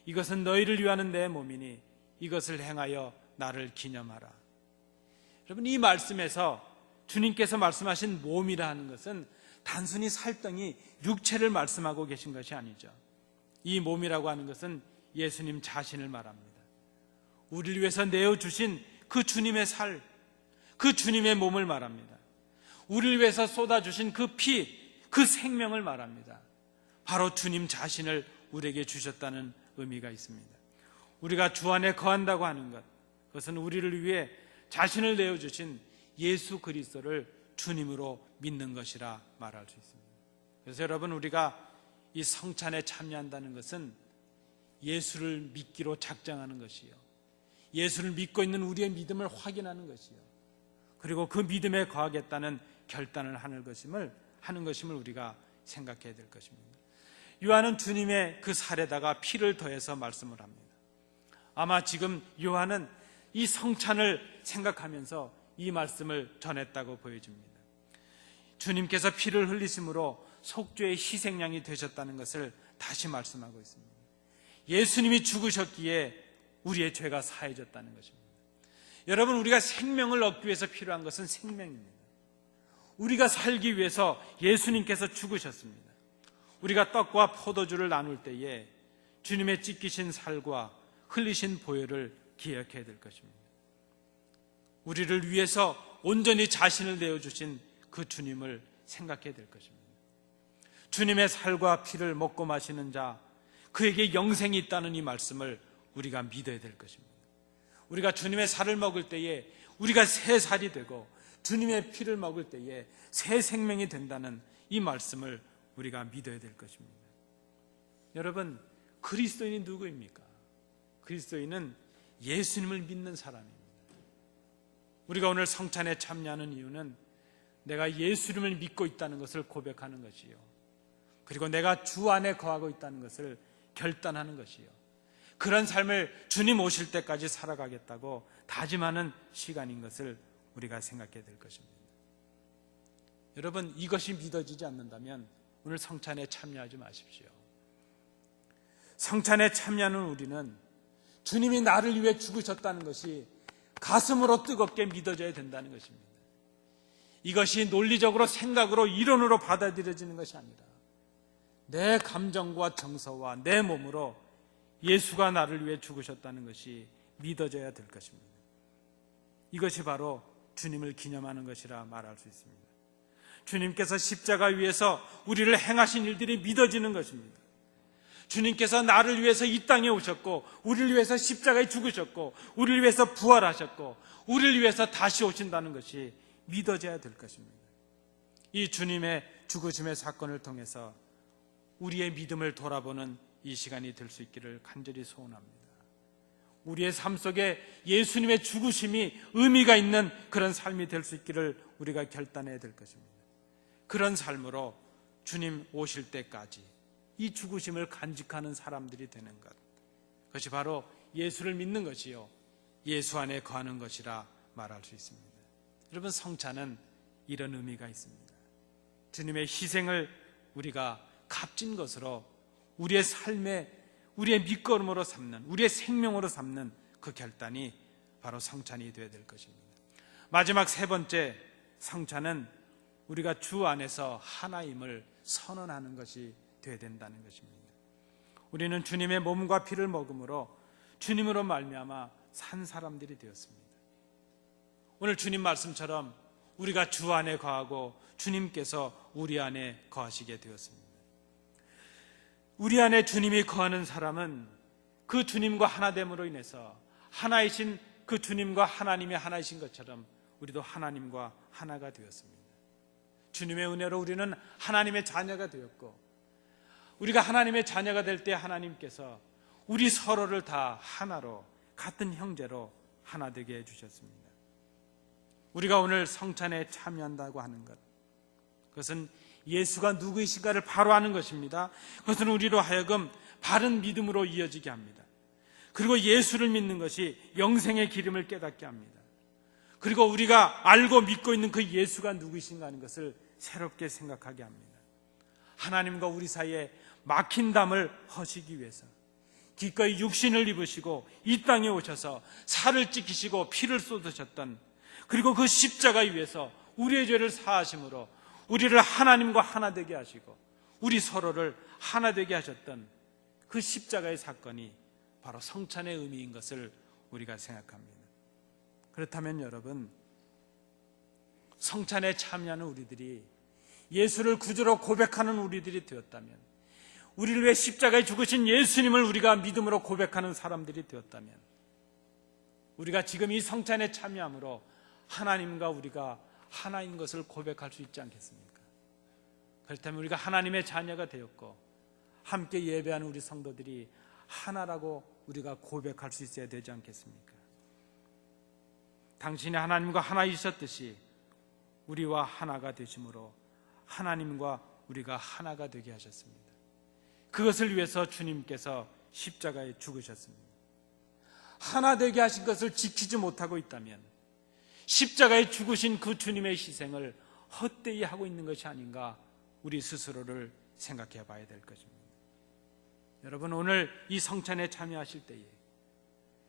이것은 너희를 위하는 내 몸이니 이것을 행하여 나를 기념하라. 여러분, 이 말씀에서 주님께서 말씀하신 몸이라 하는 것은 단순히 살덩이 육체를 말씀하고 계신 것이 아니죠. 이 몸이라고 하는 것은 예수님 자신을 말합니다. 우리를 위해서 내어주신 그 주님의 살, 그 주님의 몸을 말합니다. 우리를 위해서 쏟아주신 그 피, 그 생명을 말합니다. 바로 주님 자신을 우리에게 주셨다는 의미가 있습니다. 우리가 주 안에 거한다고 하는 것, 그것은 우리를 위해 자신을 내어주신 예수 그리스도를 주님으로 믿는 것이라 말할 수 있습니다. 그래서 여러분, 우리가 이 성찬에 참여한다는 것은 예수를 믿기로 작정하는 것이요, 예수를 믿고 있는 우리의 믿음을 확인하는 것이요, 그리고 그 믿음에 거하겠다는 결단을 하는 것임을 우리가 생각해야 될 것입니다. 요한은 주님의 그 살에다가 피를 더해서 말씀을 합니다. 아마 지금 요한은 이 성찬을 생각하면서 이 말씀을 전했다고 보여집니다. 주님께서 피를 흘리심으로 속죄의 희생양이 되셨다는 것을 다시 말씀하고 있습니다. 예수님이 죽으셨기에 우리의 죄가 사해졌다는 것입니다. 여러분, 우리가 생명을 얻기 위해서 필요한 것은 생명입니다. 우리가 살기 위해서 예수님께서 죽으셨습니다. 우리가 떡과 포도주를 나눌 때에 주님의 찢기신 살과 흘리신 보혈을 기억해야 될 것입니다. 우리를 위해서 온전히 자신을 내어주신 그 주님을 생각해야 될 것입니다. 주님의 살과 피를 먹고 마시는 자, 그에게 영생이 있다는 이 말씀을 우리가 믿어야 될 것입니다. 우리가 주님의 살을 먹을 때에 우리가 새 살이 되고 주님의 피를 먹을 때에 새 생명이 된다는 이 말씀을 우리가 믿어야 될 것입니다. 여러분, 그리스도인이 누구입니까? 그리스도인은 예수님을 믿는 사람입니다. 우리가 오늘 성찬에 참여하는 이유는 내가 예수님을 믿고 있다는 것을 고백하는 것이요, 그리고 내가 주 안에 거하고 있다는 것을 결단하는 것이요, 그런 삶을 주님 오실 때까지 살아가겠다고 다짐하는 시간인 것을 우리가 생각해야 될 것입니다. 여러분, 이것이 믿어지지 않는다면 오늘 성찬에 참여하지 마십시오. 성찬에 참여하는 우리는 주님이 나를 위해 죽으셨다는 것이 가슴으로 뜨겁게 믿어져야 된다는 것입니다. 이것이 논리적으로 생각으로 이론으로 받아들여지는 것이 아니라 내 감정과 정서와 내 몸으로 예수가 나를 위해 죽으셨다는 것이 믿어져야 될 것입니다. 이것이 바로 주님을 기념하는 것이라 말할 수 있습니다. 주님께서 십자가 위에서 우리를 행하신 일들이 믿어지는 것입니다. 주님께서 나를 위해서 이 땅에 오셨고, 우리를 위해서 십자가에 죽으셨고, 우리를 위해서 부활하셨고, 우리를 위해서 다시 오신다는 것이 믿어져야 될 것입니다. 이 주님의 죽으심의 사건을 통해서 우리의 믿음을 돌아보는 이 시간이 될 수 있기를 간절히 소원합니다. 우리의 삶 속에 예수님의 죽으심이 의미가 있는 그런 삶이 될 수 있기를 우리가 결단해야 될 것입니다. 그런 삶으로 주님 오실 때까지 이 죽으심을 간직하는 사람들이 되는 것, 그것이 바로 예수를 믿는 것이요 예수 안에 거하는 것이라 말할 수 있습니다. 여러분, 성찬은 이런 의미가 있습니다. 주님의 희생을 우리가 값진 것으로 우리의 삶에, 우리의 밑거름으로 삼는, 우리의 생명으로 삼는 그 결단이 바로 성찬이 되어야 될 것입니다. 마지막 세 번째, 성찬은 우리가 주 안에서 하나임을 선언하는 것이 되어야 된다는 것입니다. 우리는 주님의 몸과 피를 먹음으로 주님으로 말미암아 산 사람들이 되었습니다. 오늘 주님 말씀처럼 우리가 주 안에 거하고 주님께서 우리 안에 거하시게 되었습니다. 우리 안에 주님이 거하는 사람은 그 주님과 하나됨으로 인해서 하나이신 그 주님과 하나님이 하나이신 것처럼 우리도 하나님과 하나가 되었습니다. 주님의 은혜로 우리는 하나님의 자녀가 되었고, 우리가 하나님의 자녀가 될 때 하나님께서 우리 서로를 다 하나로, 같은 형제로 하나 되게 해주셨습니다. 우리가 오늘 성찬에 참여한다고 하는 것, 그것은 예수가 누구이신가를 바로 아는 것입니다. 그것은 우리로 하여금 바른 믿음으로 이어지게 합니다. 그리고 예수를 믿는 것이 영생의 기름을 깨닫게 합니다. 그리고 우리가 알고 믿고 있는 그 예수가 누구이신가 하는 것을 새롭게 생각하게 합니다. 하나님과 우리 사이에 막힌 담을 허시기 위해서 기꺼이 육신을 입으시고 이 땅에 오셔서 살을 찢기시고 피를 쏟으셨던, 그리고 그 십자가 위에서 우리의 죄를 사하심으로 우리를 하나님과 하나 되게 하시고 우리 서로를 하나 되게 하셨던 그 십자가의 사건이 바로 성찬의 의미인 것을 우리가 생각합니다. 그렇다면 여러분, 성찬에 참여하는 우리들이 예수를 구주로 고백하는 우리들이 되었다면, 우리를 위해 십자가에 죽으신 예수님을 우리가 믿음으로 고백하는 사람들이 되었다면, 우리가 지금 이 성찬에 참여함으로 하나님과 우리가 하나인 것을 고백할 수 있지 않겠습니까? 그렇다면 우리가 하나님의 자녀가 되었고 함께 예배하는 우리 성도들이 하나라고 우리가 고백할 수 있어야 되지 않겠습니까? 당신이 하나님과 하나이셨듯이 우리와 하나가 되심으로 하나님과 우리가 하나가 되게 하셨습니다. 그것을 위해서 주님께서 십자가에 죽으셨습니다. 하나 되게 하신 것을 지키지 못하고 있다면 십자가에 죽으신 그 주님의 희생을 헛되이 하고 있는 것이 아닌가, 우리 스스로를 생각해 봐야 될 것입니다. 여러분, 오늘 이 성찬에 참여하실 때에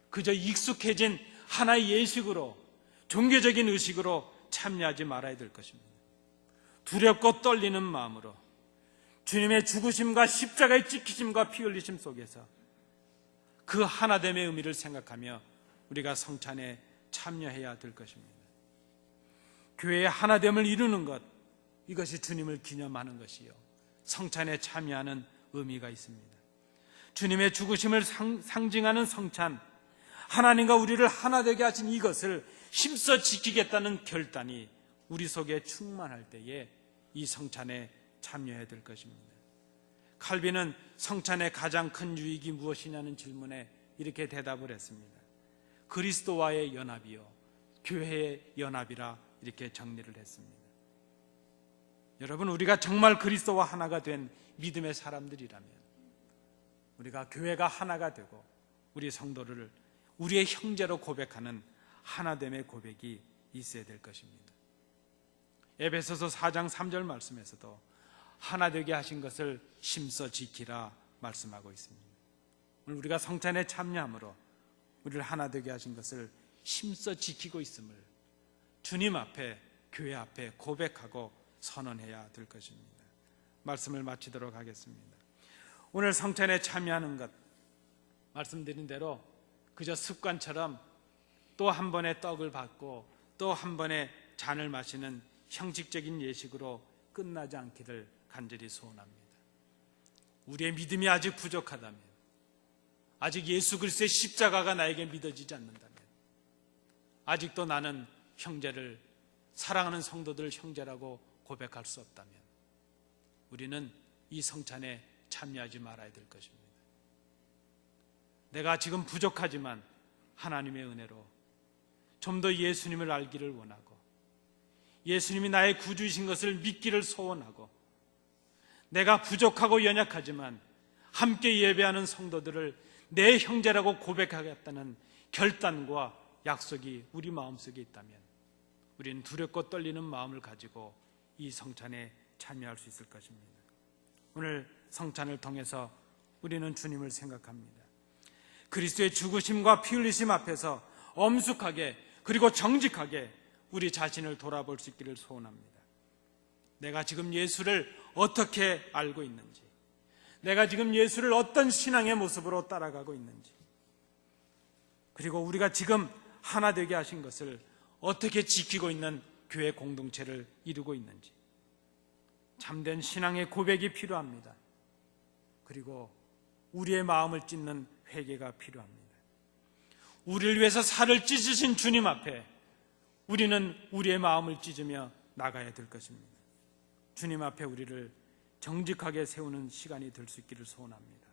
그저 익숙해진 하나의 예식으로, 종교적인 의식으로 참여하지 말아야 될 것입니다. 두렵고 떨리는 마음으로 주님의 죽으심과 십자가의 찢기심과 피 흘리심 속에서 그 하나됨의 의미를 생각하며 우리가 성찬에 참여해야 될 것입니다. 교회의 하나됨을 이루는 것, 이것이 주님을 기념하는 것이요 성찬에 참여하는 의미가 있습니다. 주님의 죽으심을 상징하는 성찬, 하나님과 우리를 하나 되게 하신 이것을 힘써 지키겠다는 결단이 우리 속에 충만할 때에 이 성찬에 참여해야 될 것입니다. 칼빈은 성찬의 가장 큰 유익이 무엇이냐는 질문에 이렇게 대답을 했습니다. 그리스도와의 연합이요 교회의 연합이라 이렇게 정리를 했습니다. 여러분, 우리가 정말 그리스도와 하나가 된 믿음의 사람들이라면 우리가 교회가 하나가 되고 우리 성도를 우리의 형제로 고백하는 하나됨의 고백이 있어야 될 것입니다. 에베소서 4장 3절 말씀에서도 하나 되게 하신 것을 힘써 지키라 말씀하고 있습니다. 오늘 우리가 성찬에 참여함으로 우리를 하나 되게 하신 것을 힘써 지키고 있음을 주님 앞에, 교회 앞에 고백하고 선언해야 될 것입니다. 말씀을 마치도록 하겠습니다. 오늘 성찬에 참여하는 것, 말씀드린 대로 그저 습관처럼 또 한 번의 떡을 받고 또 한 번의 잔을 마시는 형식적인 예식으로 끝나지 않기를 간절히 소원합니다. 우리의 믿음이 아직 부족하다면, 아직 예수 그리스도의 십자가가 나에게 믿어지지 않는다면, 아직도 나는 형제를, 사랑하는 성도들을 형제라고 고백할 수 없다면 우리는 이 성찬에 참여하지 말아야 될 것입니다. 내가 지금 부족하지만 하나님의 은혜로 좀 더 예수님을 알기를 원하고, 예수님이 나의 구주이신 것을 믿기를 소원하고, 내가 부족하고 연약하지만 함께 예배하는 성도들을 내 형제라고 고백하겠다는 결단과 약속이 우리 마음속에 있다면 우리는 두렵고 떨리는 마음을 가지고 이 성찬에 참여할 수 있을 것입니다. 오늘 성찬을 통해서 우리는 주님을 생각합니다. 그리스도의 죽으심과 피 흘리심 앞에서 엄숙하게 그리고 정직하게 우리 자신을 돌아볼 수 있기를 소원합니다. 내가 지금 예수를 어떻게 알고 있는지, 내가 지금 예수를 어떤 신앙의 모습으로 따라가고 있는지, 그리고 우리가 지금 하나 되게 하신 것을 어떻게 지키고 있는 교회 공동체를 이루고 있는지, 참된 신앙의 고백이 필요합니다. 그리고 우리의 마음을 찢는 회개가 필요합니다. 우리를 위해서 살을 찢으신 주님 앞에 우리는 우리의 마음을 찢으며 나가야 될 것입니다. 주님 앞에 우리를 정직하게 세우는 시간이 될 수 있기를 소원합니다.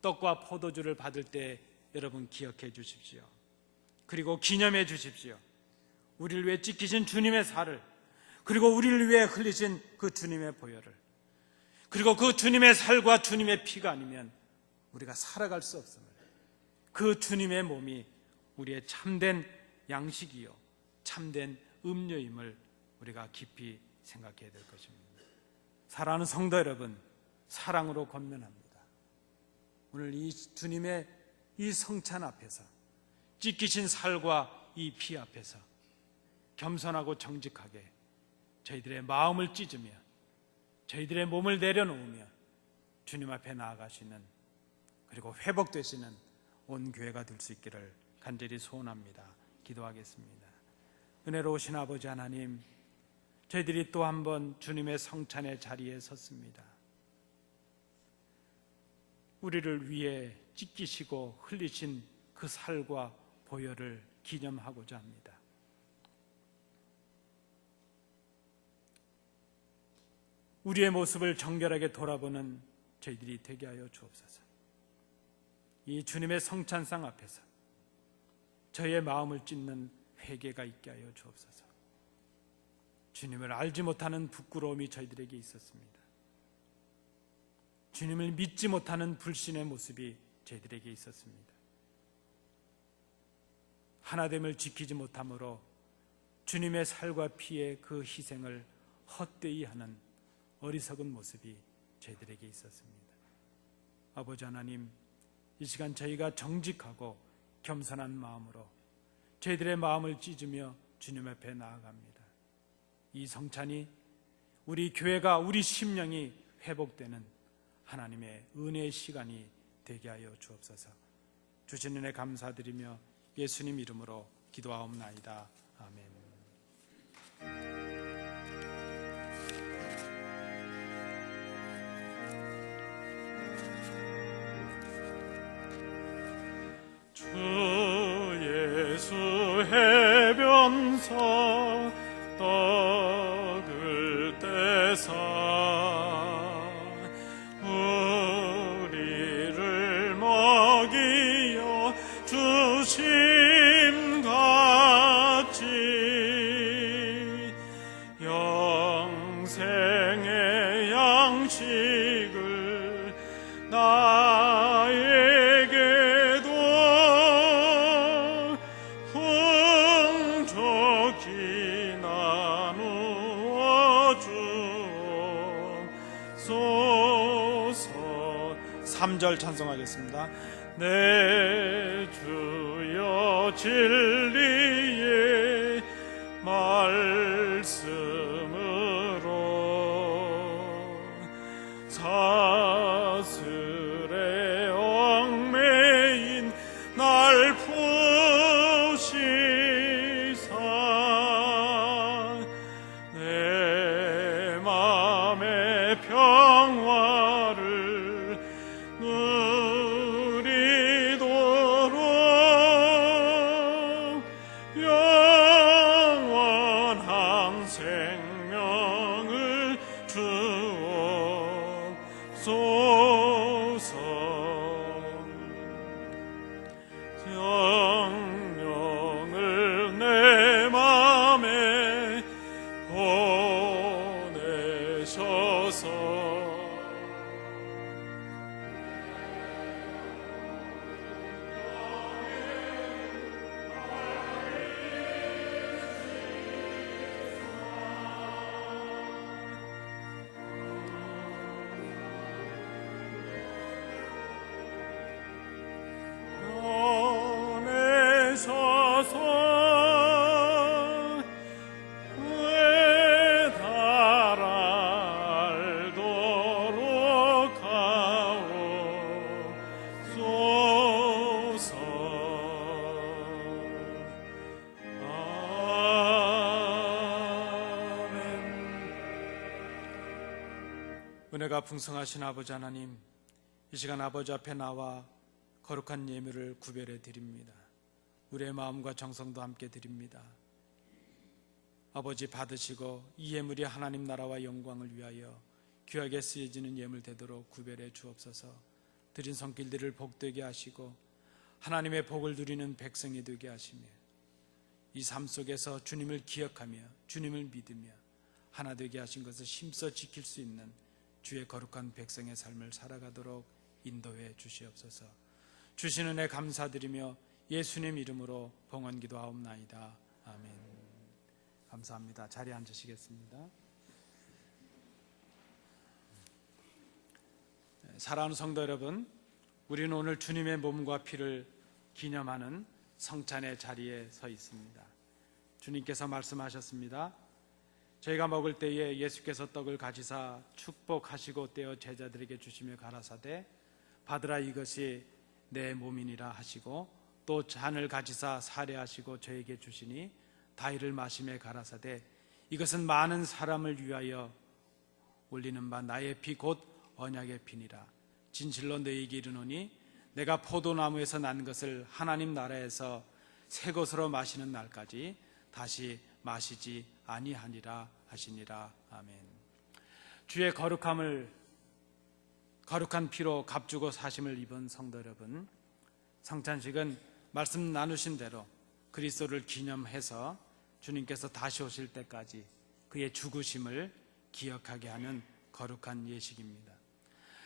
떡과 포도주를 받을 때 여러분 기억해 주십시오. 그리고 기념해 주십시오. 우리를 위해 찢기신 주님의 살을, 그리고 우리를 위해 흘리신 그 주님의 보혈을, 그리고 그 주님의 살과 주님의 피가 아니면 우리가 살아갈 수 없습니다. 그 주님의 몸이 우리의 참된 양식이요 참된 음료임을 우리가 깊이 생각해야 될 것입니다. 사랑하는 성도 여러분, 사랑으로 권면합니다. 오늘 이 주님의 이 성찬 앞에서, 찢기신 살과 이 피 앞에서 겸손하고 정직하게 저희들의 마음을 찢으며 저희들의 몸을 내려놓으며 주님 앞에 나아가시는, 그리고 회복되시는 온 교회가 될 수 있기를 간절히 소원합니다. 기도하겠습니다. 은혜로우신 아버지 하나님, 저희들이 또 한 번 주님의 성찬의 자리에 섰습니다. 우리를 위해 찢기시고 흘리신 그 살과 보혈을 기념하고자 합니다. 우리의 모습을 정결하게 돌아보는 저희들이 되게 하여 주옵소서. 이 주님의 성찬상 앞에서 저희의 마음을 찢는 회개가 있게 하여 주옵소서. 주님을 알지 못하는 부끄러움이 저희들에게 있었습니다. 주님을 믿지 못하는 불신의 모습이 저희들에게 있었습니다. 하나됨을 지키지 못함으로 주님의 살과 피의 그 희생을 헛되이 하는 어리석은 모습이 저희들에게 있었습니다. 아버지 하나님, 이 시간 저희가 정직하고 겸손한 마음으로 저희들의 마음을 찢으며 주님 앞에 나아갑니다. 이 성찬이 우리 교회가, 우리 심령이 회복되는 하나님의 은혜의 시간이 되게 하여 주옵소서. 주신 은혜 감사드리며 예수님 이름으로 기도하옵나이다. 아멘. 주 예수 해변서 떡을 떼사 우리를 먹이어 주심같이 영생의 양식을 나에게도 풍족히 나누어 주옵소서. 3절 찬송하겠습니다. 내 주여 진리의 말씀으로 사슬에 얽매인 날 푸시사 내 맘의 평화를 누리도록 정령을 내 맘에 보내셔서 보내셔서 달알도록 하옵소서. 아멘. 은혜가 풍성하신 아버지 하나님, 이 시간 아버지 앞에 나와 거룩한 예물을 구별해 드립니다. 우리의 마음과 정성도 함께 드립니다. 아버지, 받으시고 이 예물이 하나님 나라와 영광을 위하여 귀하게 쓰여지는 예물 되도록 구별해 주옵소서. 드린 손길들을 복되게 하시고 하나님의 복을 누리는 백성이 되게 하시며 이 삶 속에서 주님을 기억하며 주님을 믿으며 하나 되게 하신 것을 힘써 지킬 수 있는 주의 거룩한 백성의 삶을 살아가도록 인도해 주시옵소서. 주신 은혜 감사드리며 예수님 이름으로 봉헌 기도하옵나이다. 아멘. 감사합니다. 자리에 앉으시겠습니다. 사랑하는 성도 여러분, 우리는 오늘 주님의 몸과 피를 기념하는 성찬의 자리에 서 있습니다. 주님께서 말씀하셨습니다. 저희가 먹을 때에 예수께서 떡을 가지사 축복하시고 떼어 제자들에게 주시며 가라사대 받으라, 이것이 내 몸이니라 하시고, 또 잔을 가지사 사례하시고 저에게 주시니 다 이를 마시며 가라사대 이것은 많은 사람을 위하여 올리는 바 나의 피 곧 언약의 피니라. 진실로 너희에게 이르노니 내가 포도나무에서 난 것을 하나님 나라에서 새 것으로 마시는 날까지 다시 마시지 아니하니라 하시니라. 아멘. 주의 거룩한 피로 값주고 사심을 입은 성도 여러분, 성찬식은 말씀 나누신 대로 그리스도를 기념해서 주님께서 다시 오실 때까지 그의 죽으심을 기억하게 하는 거룩한 예식입니다.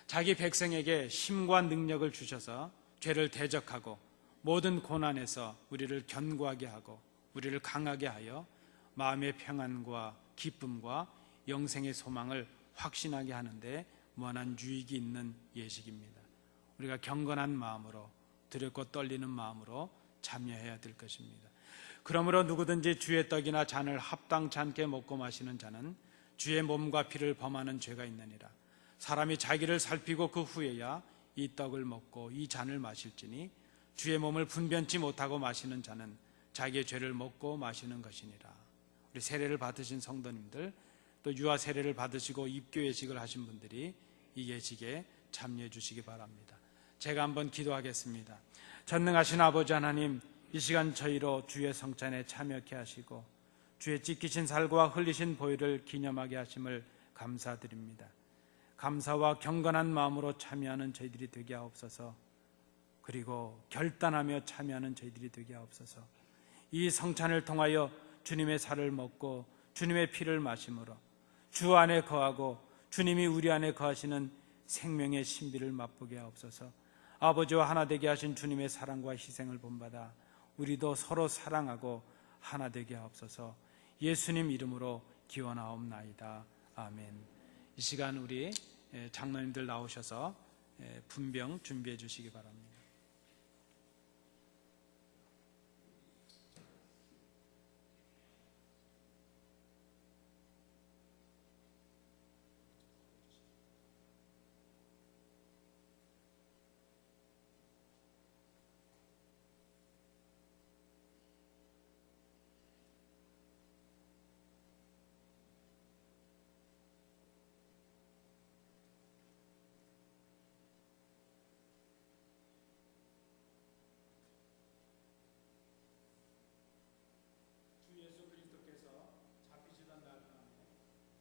자기 백성에게 힘과 능력을 주셔서 죄를 대적하고 모든 고난에서 우리를 견고하게 하고 우리를 강하게 하여 마음의 평안과 기쁨과 영생의 소망을 확신하게 하는데 무한한 유익이 있는 예식입니다. 우리가 경건한 마음으로, 두렵고 떨리는 마음으로 참여해야 될 것입니다. 그러므로 누구든지 주의 떡이나 잔을 합당치 않게 먹고 마시는 자는 주의 몸과 피를 범하는 죄가 있느니라. 사람이 자기를 살피고 그 후에야 이 떡을 먹고 이 잔을 마실지니 주의 몸을 분변치 못하고 마시는 자는 자기의 죄를 먹고 마시는 것이니라. 우리 세례를 받으신 성도님들, 또 유아 세례를 받으시고 입교 예식을 하신 분들이 이 예식에 참여해 주시기 바랍니다. 제가 한번 기도하겠습니다. 전능하신 아버지 하나님, 이 시간 저희로 주의 성찬에 참여케 하시고 주의 찢기신 살과 흘리신 보혈을 기념하게 하심을 감사드립니다. 감사와 경건한 마음으로 참여하는 저희들이 되게 하옵소서. 그리고 결단하며 참여하는 저희들이 되게 하옵소서. 이 성찬을 통하여 주님의 살을 먹고 주님의 피를 마심으로 주 안에 거하고 주님이 우리 안에 거하시는 생명의 신비를 맛보게 하옵소서. 아버지와 하나 되게 하신 주님의 사랑과 희생을 본받아 우리도 서로 사랑하고 하나 되게 하옵소서. 예수님 이름으로 기원하옵나이다. 아멘. 이 시간 우리 장로님들 나오셔서 분병 준비해 주시기 바랍니다.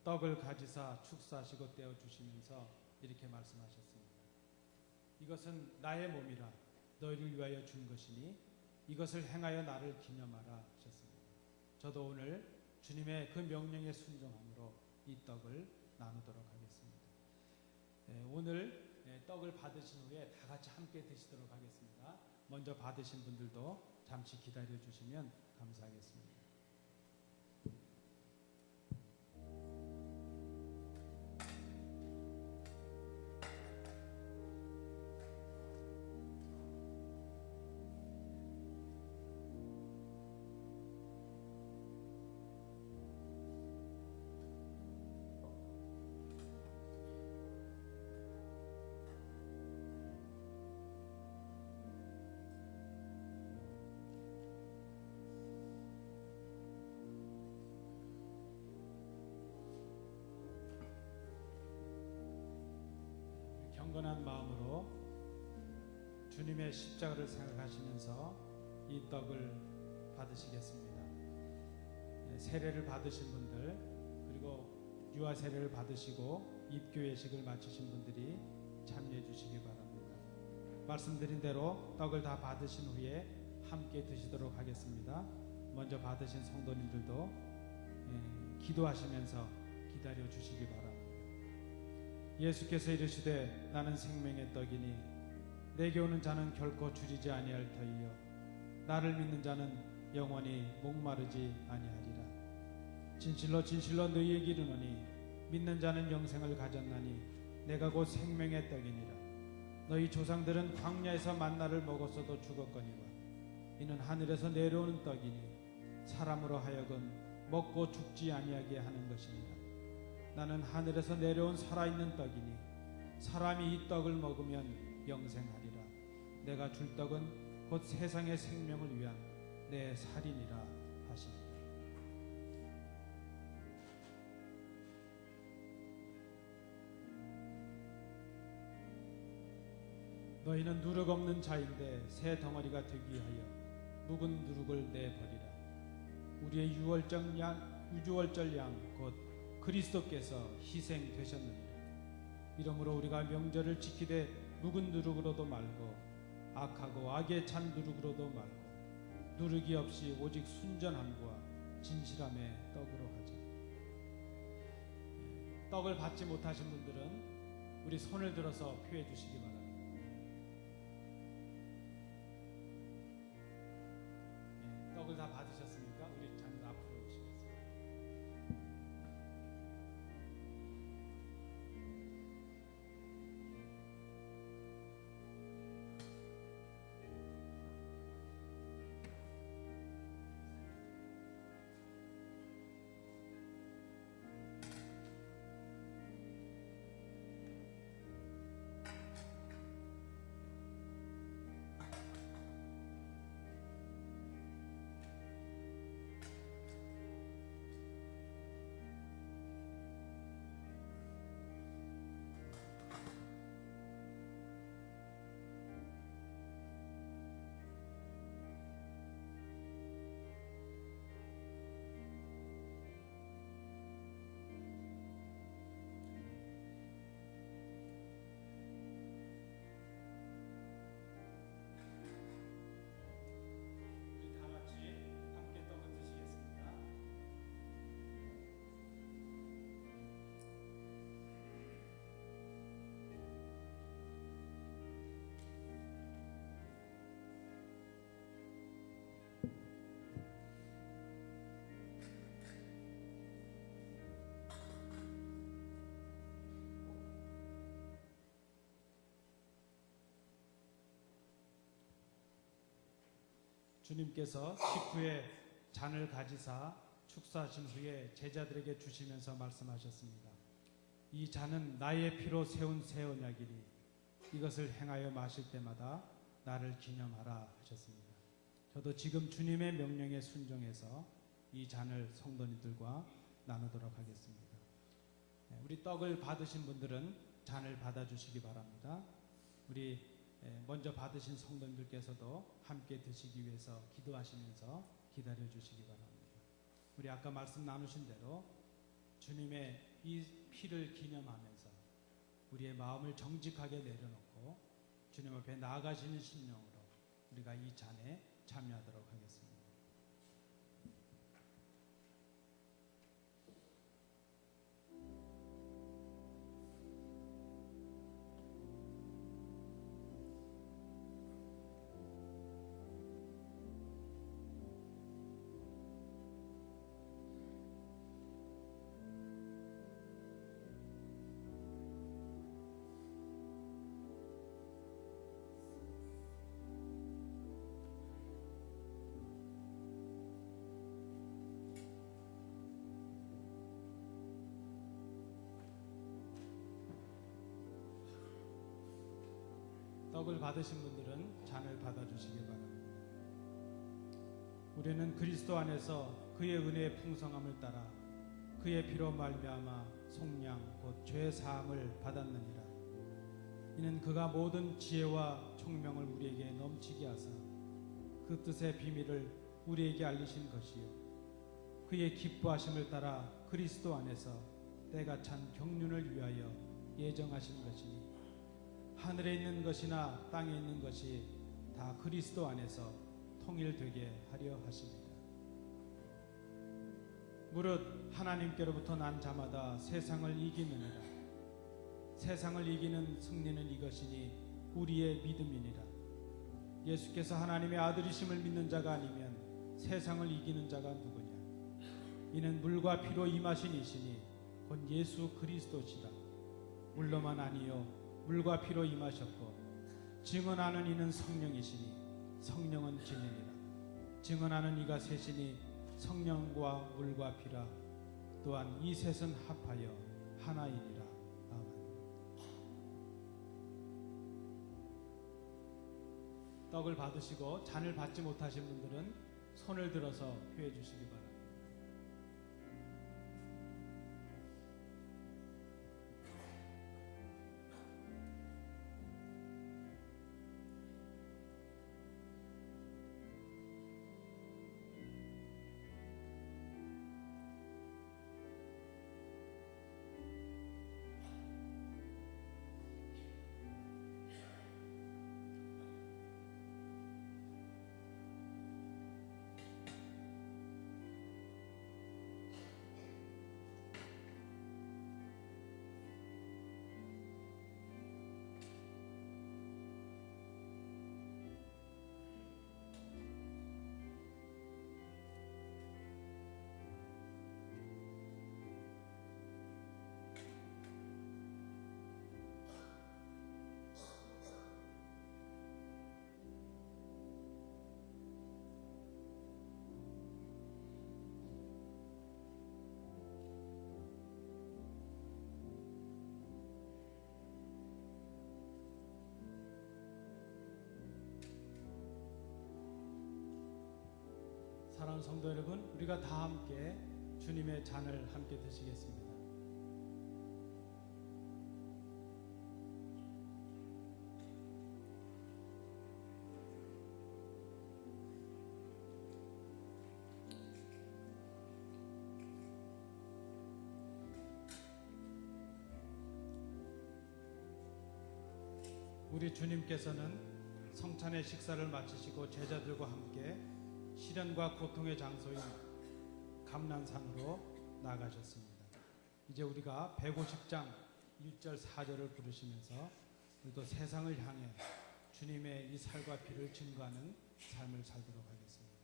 떡을 가지사 축사하시고 떼어 주시면서 이렇게 말씀하셨습니다. 이것은 나의 몸이라 너희를 위하여 준 것이니 이것을 행하여 나를 기념하라 하셨습니다. 저도 오늘 주님의 그 명령에 순종함으로 이 떡을 나누도록 하겠습니다. 오늘 떡을 받으신 후에 다 같이 함께 드시도록 하겠습니다. 먼저 받으신 분들도 잠시 기다려 주시면 감사하겠습니다. 경건한 마음으로 주님의 십자가를 생각하시면서 이 떡을 받으시겠습니다. 세례를 받으신 분들, 그리고 유아 세례를 받으시고 입교 예식을 마치신 분들이 참여해 주시기 바랍니다. 말씀드린 대로 떡을 다 받으신 후에 함께 드시도록 하겠습니다. 먼저 받으신 성도님들도 기도하시면서 기다려 주시기 바랍니다. 예수께서 이르시되 나는 생명의 떡이니 내게 오는 자는 결코 줄이지 아니할 터이요 나를 믿는 자는 영원히 목마르지 아니하리라. 진실로 진실로 너희에게 이르노니 믿는 자는 영생을 가졌나니 내가 곧 생명의 떡이니라. 너희 조상들은 광야에서 만나를 먹었어도 죽었거니와 이는 하늘에서 내려오는 떡이니 사람으로 하여금 먹고 죽지 아니하게 하는 것이니라. 나는 하늘에서 내려온 살아있는 떡이니 사람이 이 떡을 먹으면 영생하리라. 내가 줄 떡은 곧 세상의 생명을 위한 내 살이니라 하시니라. 너희는 누룩 없는 자인데 새 덩어리가 되기 위하여 묵은 누룩을 내버리라. 우리의 유월절 양 곧 그리스도께서 희생되셨느니라. 이러므로 우리가 명절을 지키되 묵은 누룩으로도 말고 악하고 악에 찬 누룩으로도 말고 누룩이 없이 오직 순전함과 진실함의 떡으로 하자. 떡을 받지 못하신 분들은 우리 손을 들어서 표해 주시기 바랍니다. 떡을 다 받으셨습니까? 우리 장로 앞으로 오시겠습니다. 주님께서 식후에 잔을 가지사 축사하신 후에 제자들에게 주시면서 말씀하셨습니다. 이 잔은 나의 피로 세운 새 언약이니 이것을 행하여 마실 때마다 나를 기념하라 하셨습니다. 저도 지금 주님의 명령에 순종해서 이 잔을 성도님들과 나누도록 하겠습니다. 우리 떡을 받으신 분들은 잔을 받아주시기 바랍니다. 우리 먼저 받으신 성도님들께서도 함께 드시기 위해서 기도하시면서 기다려 주시기 바랍니다. 우리 아까 말씀 나누신 대로 주님의 이 피를 기념하면서 우리의 마음을 정직하게 내려놓고 주님 앞에 나아가시는 심령으로 우리가 이 잔에 참여하도록 하겠습니다. 떡을 받으신 분들은 잔을 받아주시기 바랍니다. 우리는 그리스도 안에서 그의 은혜의 풍성함을 따라 그의 피로 말미암아 속량 곧 죄 사함을 받았느니라. 이는 그가 모든 지혜와 총명을 우리에게 넘치게 하사 그 뜻의 비밀을 우리에게 알리신 것이요 그의 기뻐하심을 따라 그리스도 안에서 때가 찬 경륜을 위하여 예정하신 것이니 하늘에 있는 것이나 땅에 있는 것이 다 그리스도 안에서 통일되게 하려 하십니다. 무릇 하나님께로부터 난 자마다 세상을 이기느니라. 세상을 이기는 승리는 이것이니 우리의 믿음이니라. 예수께서 하나님의 아들이심을 믿는 자가 아니면 세상을 이기는 자가 누구냐? 이는 물과 피로 임하신 이시니 곧 예수 그리스도시라. 물로만 아니요 물과 피로 임하셨고 증언하는 이는 성령이시니 성령은 진리니라. 증언하는 이가 셋이니 성령과 물과 피라. 또한 이 셋은 합하여 하나이니라. 아멘. 떡을 받으시고 잔을 받지 못하신 분들은 손을 들어서 피해 주시기 바랍니다. 사랑하는 성도 여러분, 우리가 다 함께 주님의 잔을 함께 드시겠습니다. 우리 주님께서는 성찬의 식사를 마치시고 제자들과 함께 시련과 고통의 장소인 감난산으로 나가셨습니다. 이제 우리가 150장 1절 4절을 부르시면서 우리도 세상을 향해 주님의 이 살과 피를 증거하는 삶을 살도록 하겠습니다.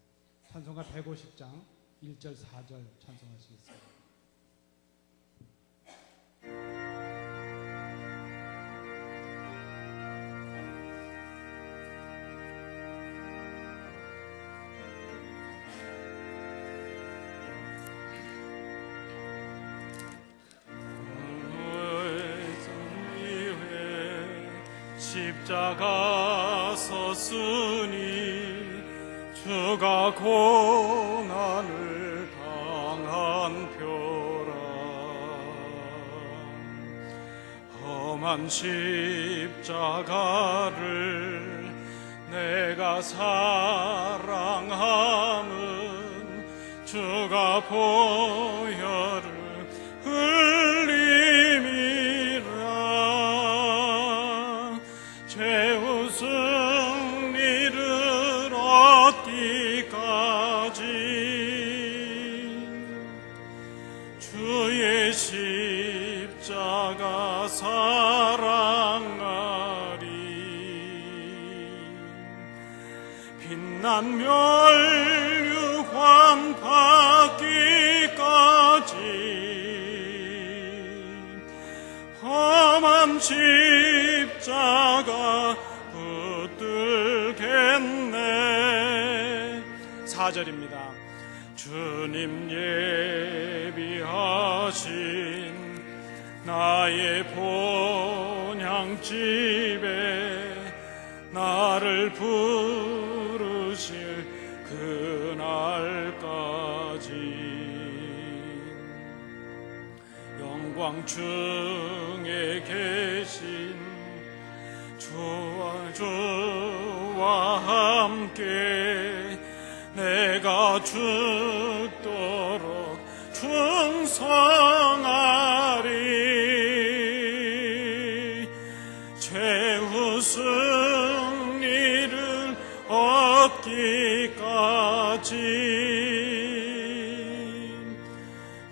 찬송가 150장 1절 4절 찬송하시겠습니다. 십자가 섰으니 주가 고난을 당한 표라. 험한 십자가를 내가 사랑함은 주가 보혈을 흘림이라. 죄우 승리를 얻기까지 주의 십자가 사랑하리. 빛난 멸류관 받기까지 험한 십자가 붙들겠네. 4절입니다. 주님 예비하신 나의 본향집에 나를 부르실 그날까지 영광 중에 계신 주와 함께 내가 죽도록 충성하리. 최후 승리를 얻기까지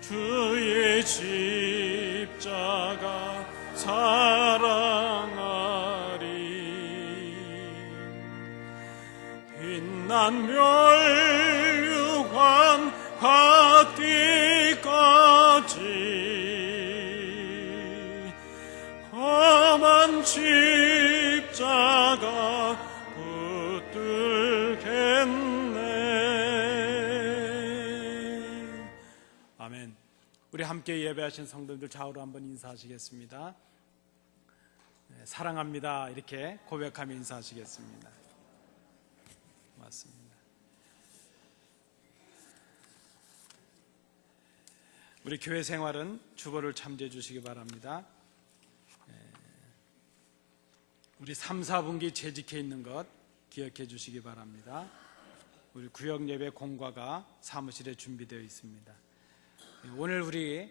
주의 십자가 사랑하리. 빛난 멸류관 받기까지 험한 십자가 붙들겠네. 아멘. 우리 함께 예배하신 성도들 좌우로 한번 인사하시겠습니다. 네, 사랑합니다 이렇게 고백하며 인사하시겠습니다. 고맙습니다. 우리 교회 생활은 주보를 참조해 주시기 바랍니다. 우리 3, 4분기 재직해 있는 것 기억해 주시기 바랍니다. 우리 구역 예배 공과가 사무실에 준비되어 있습니다. 오늘 우리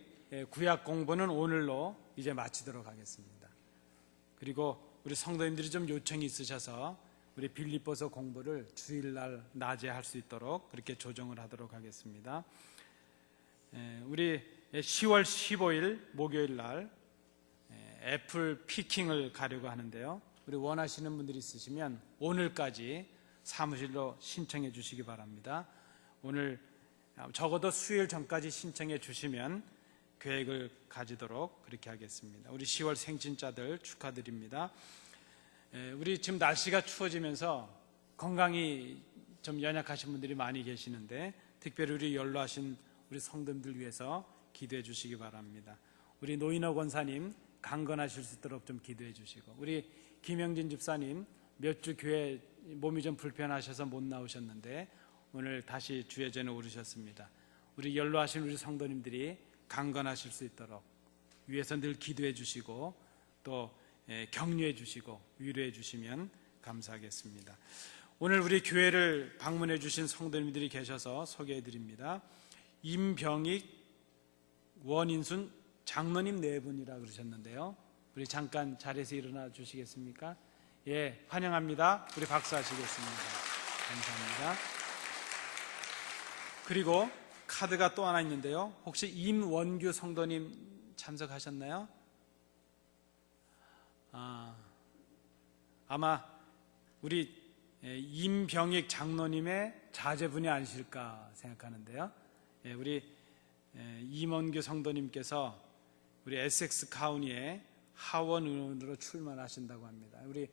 구약 공부는 오늘로 이제 마치도록 하겠습니다. 그리고 우리 성도님들이 좀 요청이 있으셔서 우리 빌립보서 공부를 주일날 낮에 할 수 있도록 그렇게 조정을 하도록 하겠습니다. 우리 10월 15일 목요일 날 애플 피킹을 가려고 하는데요. 우리 원하시는 분들이 있으시면 오늘까지 사무실로 신청해 주시기 바랍니다. 오늘 적어도 수요일 전까지 신청해 주시면 계획을 가지도록 그렇게 하겠습니다. 우리 10월 생신자들 축하드립니다. 우리 지금 날씨가 추워지면서 건강이 좀 연약하신 분들이 많이 계시는데 특별히 우리 연로하신 우리 성도님들 위해서 기도해 주시기 바랍니다. 우리 노인호 권사님 강건하실 수 있도록 좀 기도해 주시고, 우리 김영진 집사님 몇 주 교회 몸이 좀 불편하셔서 못 나오셨는데 오늘 다시 주예전에 오르셨습니다. 우리 연로하신 우리 성도님들이 강건하실 수 있도록 위에서 늘 기도해 주시고 또 격려해 주시고 위로해 주시면 감사하겠습니다. 오늘 우리 교회를 방문해 주신 성도님들이 계셔서 소개해 드립니다. 임병익, 원인순 장로님 네 분이라 그러셨는데요. 우리 잠깐 자리에서 일어나 주시겠습니까? 예, 환영합니다. 우리 박수하시겠습니다. 감사합니다. 그리고 카드가 또 하나 있는데요. 혹시 임원규 성도님 참석하셨나요? 아마 우리 임병익 장로님의 자제분이 아니실까 생각하는데요. 우리 임원규 성도님께서 우리 에섹스 카운티에 하원 의원으로 출마하신다고 합니다. 우리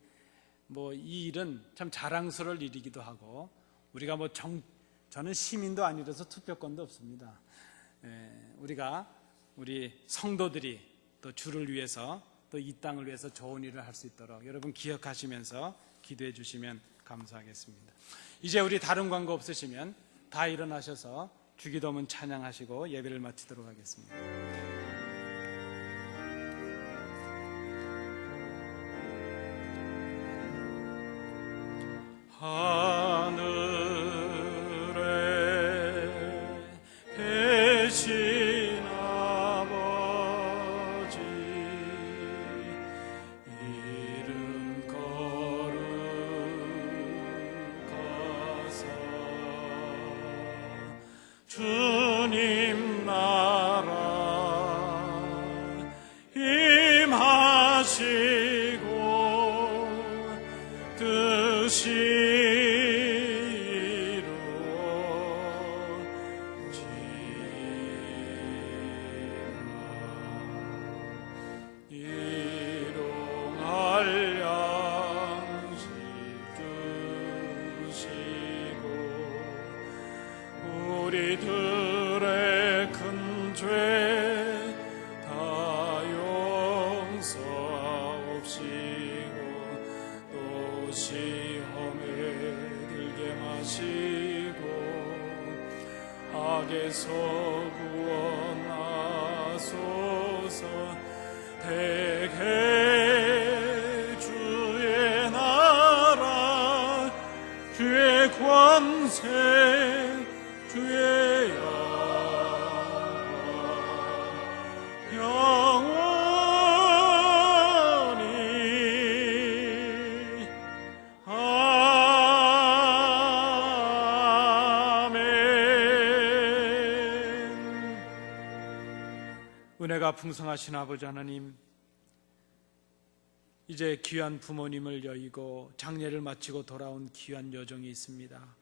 이 일은 참 자랑스러울 일이기도 하고, 우리가 저는 시민도 아니라서 투표권도 없습니다. 우리가 우리 성도들이 또 주를 위해서 또 이 땅을 위해서 좋은 일을 할 수 있도록 여러분 기억하시면서 기도해 주시면 감사하겠습니다. 이제 우리 다른 광고 없으시면 다 일어나셔서 주기도문 찬양하시고 예배를 마치도록 하겠습니다. 하늘에 계신 아버지, 이름 거룩 주님 나라 임하시고 뜻이 일용할 양식 주시고 우리들의 큰 죄 다 용서하옵시고 또 시험에 들게 마시고 악에서 구원하소서. 대개 주의 나라 주의 권세 주의 영원히 아멘. 은혜가 풍성하신 아버지 하나님, 이제 귀한 부모님을 여의고 장례를 마치고 돌아온 귀한 여정이 있습니다.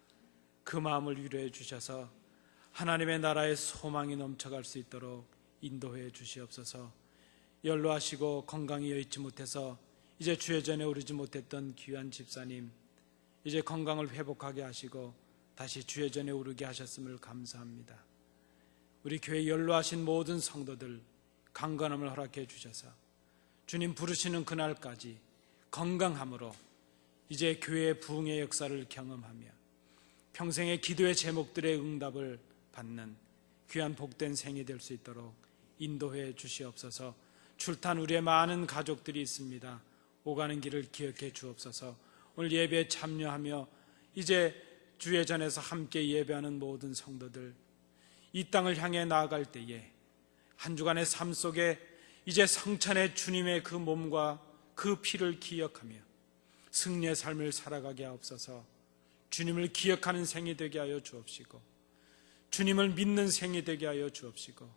그 마음을 위로해 주셔서 하나님의 나라의 소망이 넘쳐갈 수 있도록 인도해 주시옵소서. 연로하시고 건강이 여의치 못해서 이제 주의 전에 오르지 못했던 귀한 집사님, 이제 건강을 회복하게 하시고 다시 주의 전에 오르게 하셨음을 감사합니다. 우리 교회 연로하신 모든 성도들 강건함을 허락해 주셔서 주님 부르시는 그날까지 건강함으로 이제 교회의 부흥의 역사를 경험하며 평생의 기도의 제목들의 응답을 받는 귀한 복된 생이 될 수 있도록 인도해 주시옵소서. 출탄 우리의 많은 가족들이 있습니다. 오가는 길을 기억해 주옵소서. 오늘 예배에 참여하며 이제 주의 전에서 함께 예배하는 모든 성도들, 이 땅을 향해 나아갈 때에 한 주간의 삶 속에 이제 성찬의 주님의 그 몸과 그 피를 기억하며 승리의 삶을 살아가게 하옵소서. 주님을 기억하는 생이 되게 하여 주옵시고 주님을 믿는 생이 되게 하여 주옵시고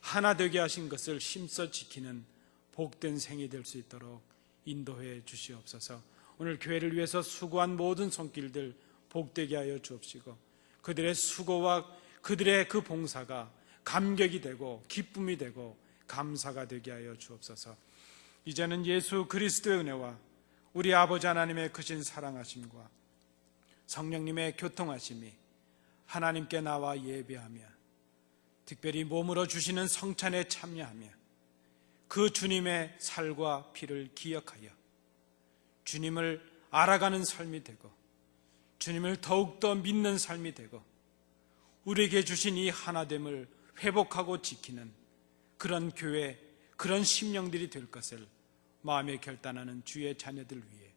하나 되게 하신 것을 힘써 지키는 복된 생이 될 수 있도록 인도해 주시옵소서. 오늘 교회를 위해서 수고한 모든 손길들 복되게 하여 주옵시고 그들의 수고와 그들의 그 봉사가 감격이 되고 기쁨이 되고 감사가 되게 하여 주옵소서. 이제는 예수 그리스도의 은혜와 우리 아버지 하나님의 크신 사랑하심과 성령님의 교통하심이 하나님께 나와 예배하며 특별히 몸으로 주시는 성찬에 참여하며 그 주님의 살과 피를 기억하여 주님을 알아가는 삶이 되고 주님을 더욱더 믿는 삶이 되고 우리에게 주신 이 하나됨을 회복하고 지키는 그런 교회, 그런 심령들이 될 것을 마음에 결단하는 주의 자녀들 위해,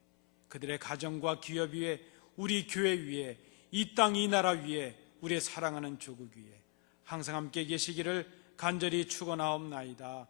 그들의 가정과 기업 위에, 우리 교회 위에, 이 땅 이 나라 위에, 우리의 사랑하는 조국 위에 항상 함께 계시기를 간절히 축원하옵나이다.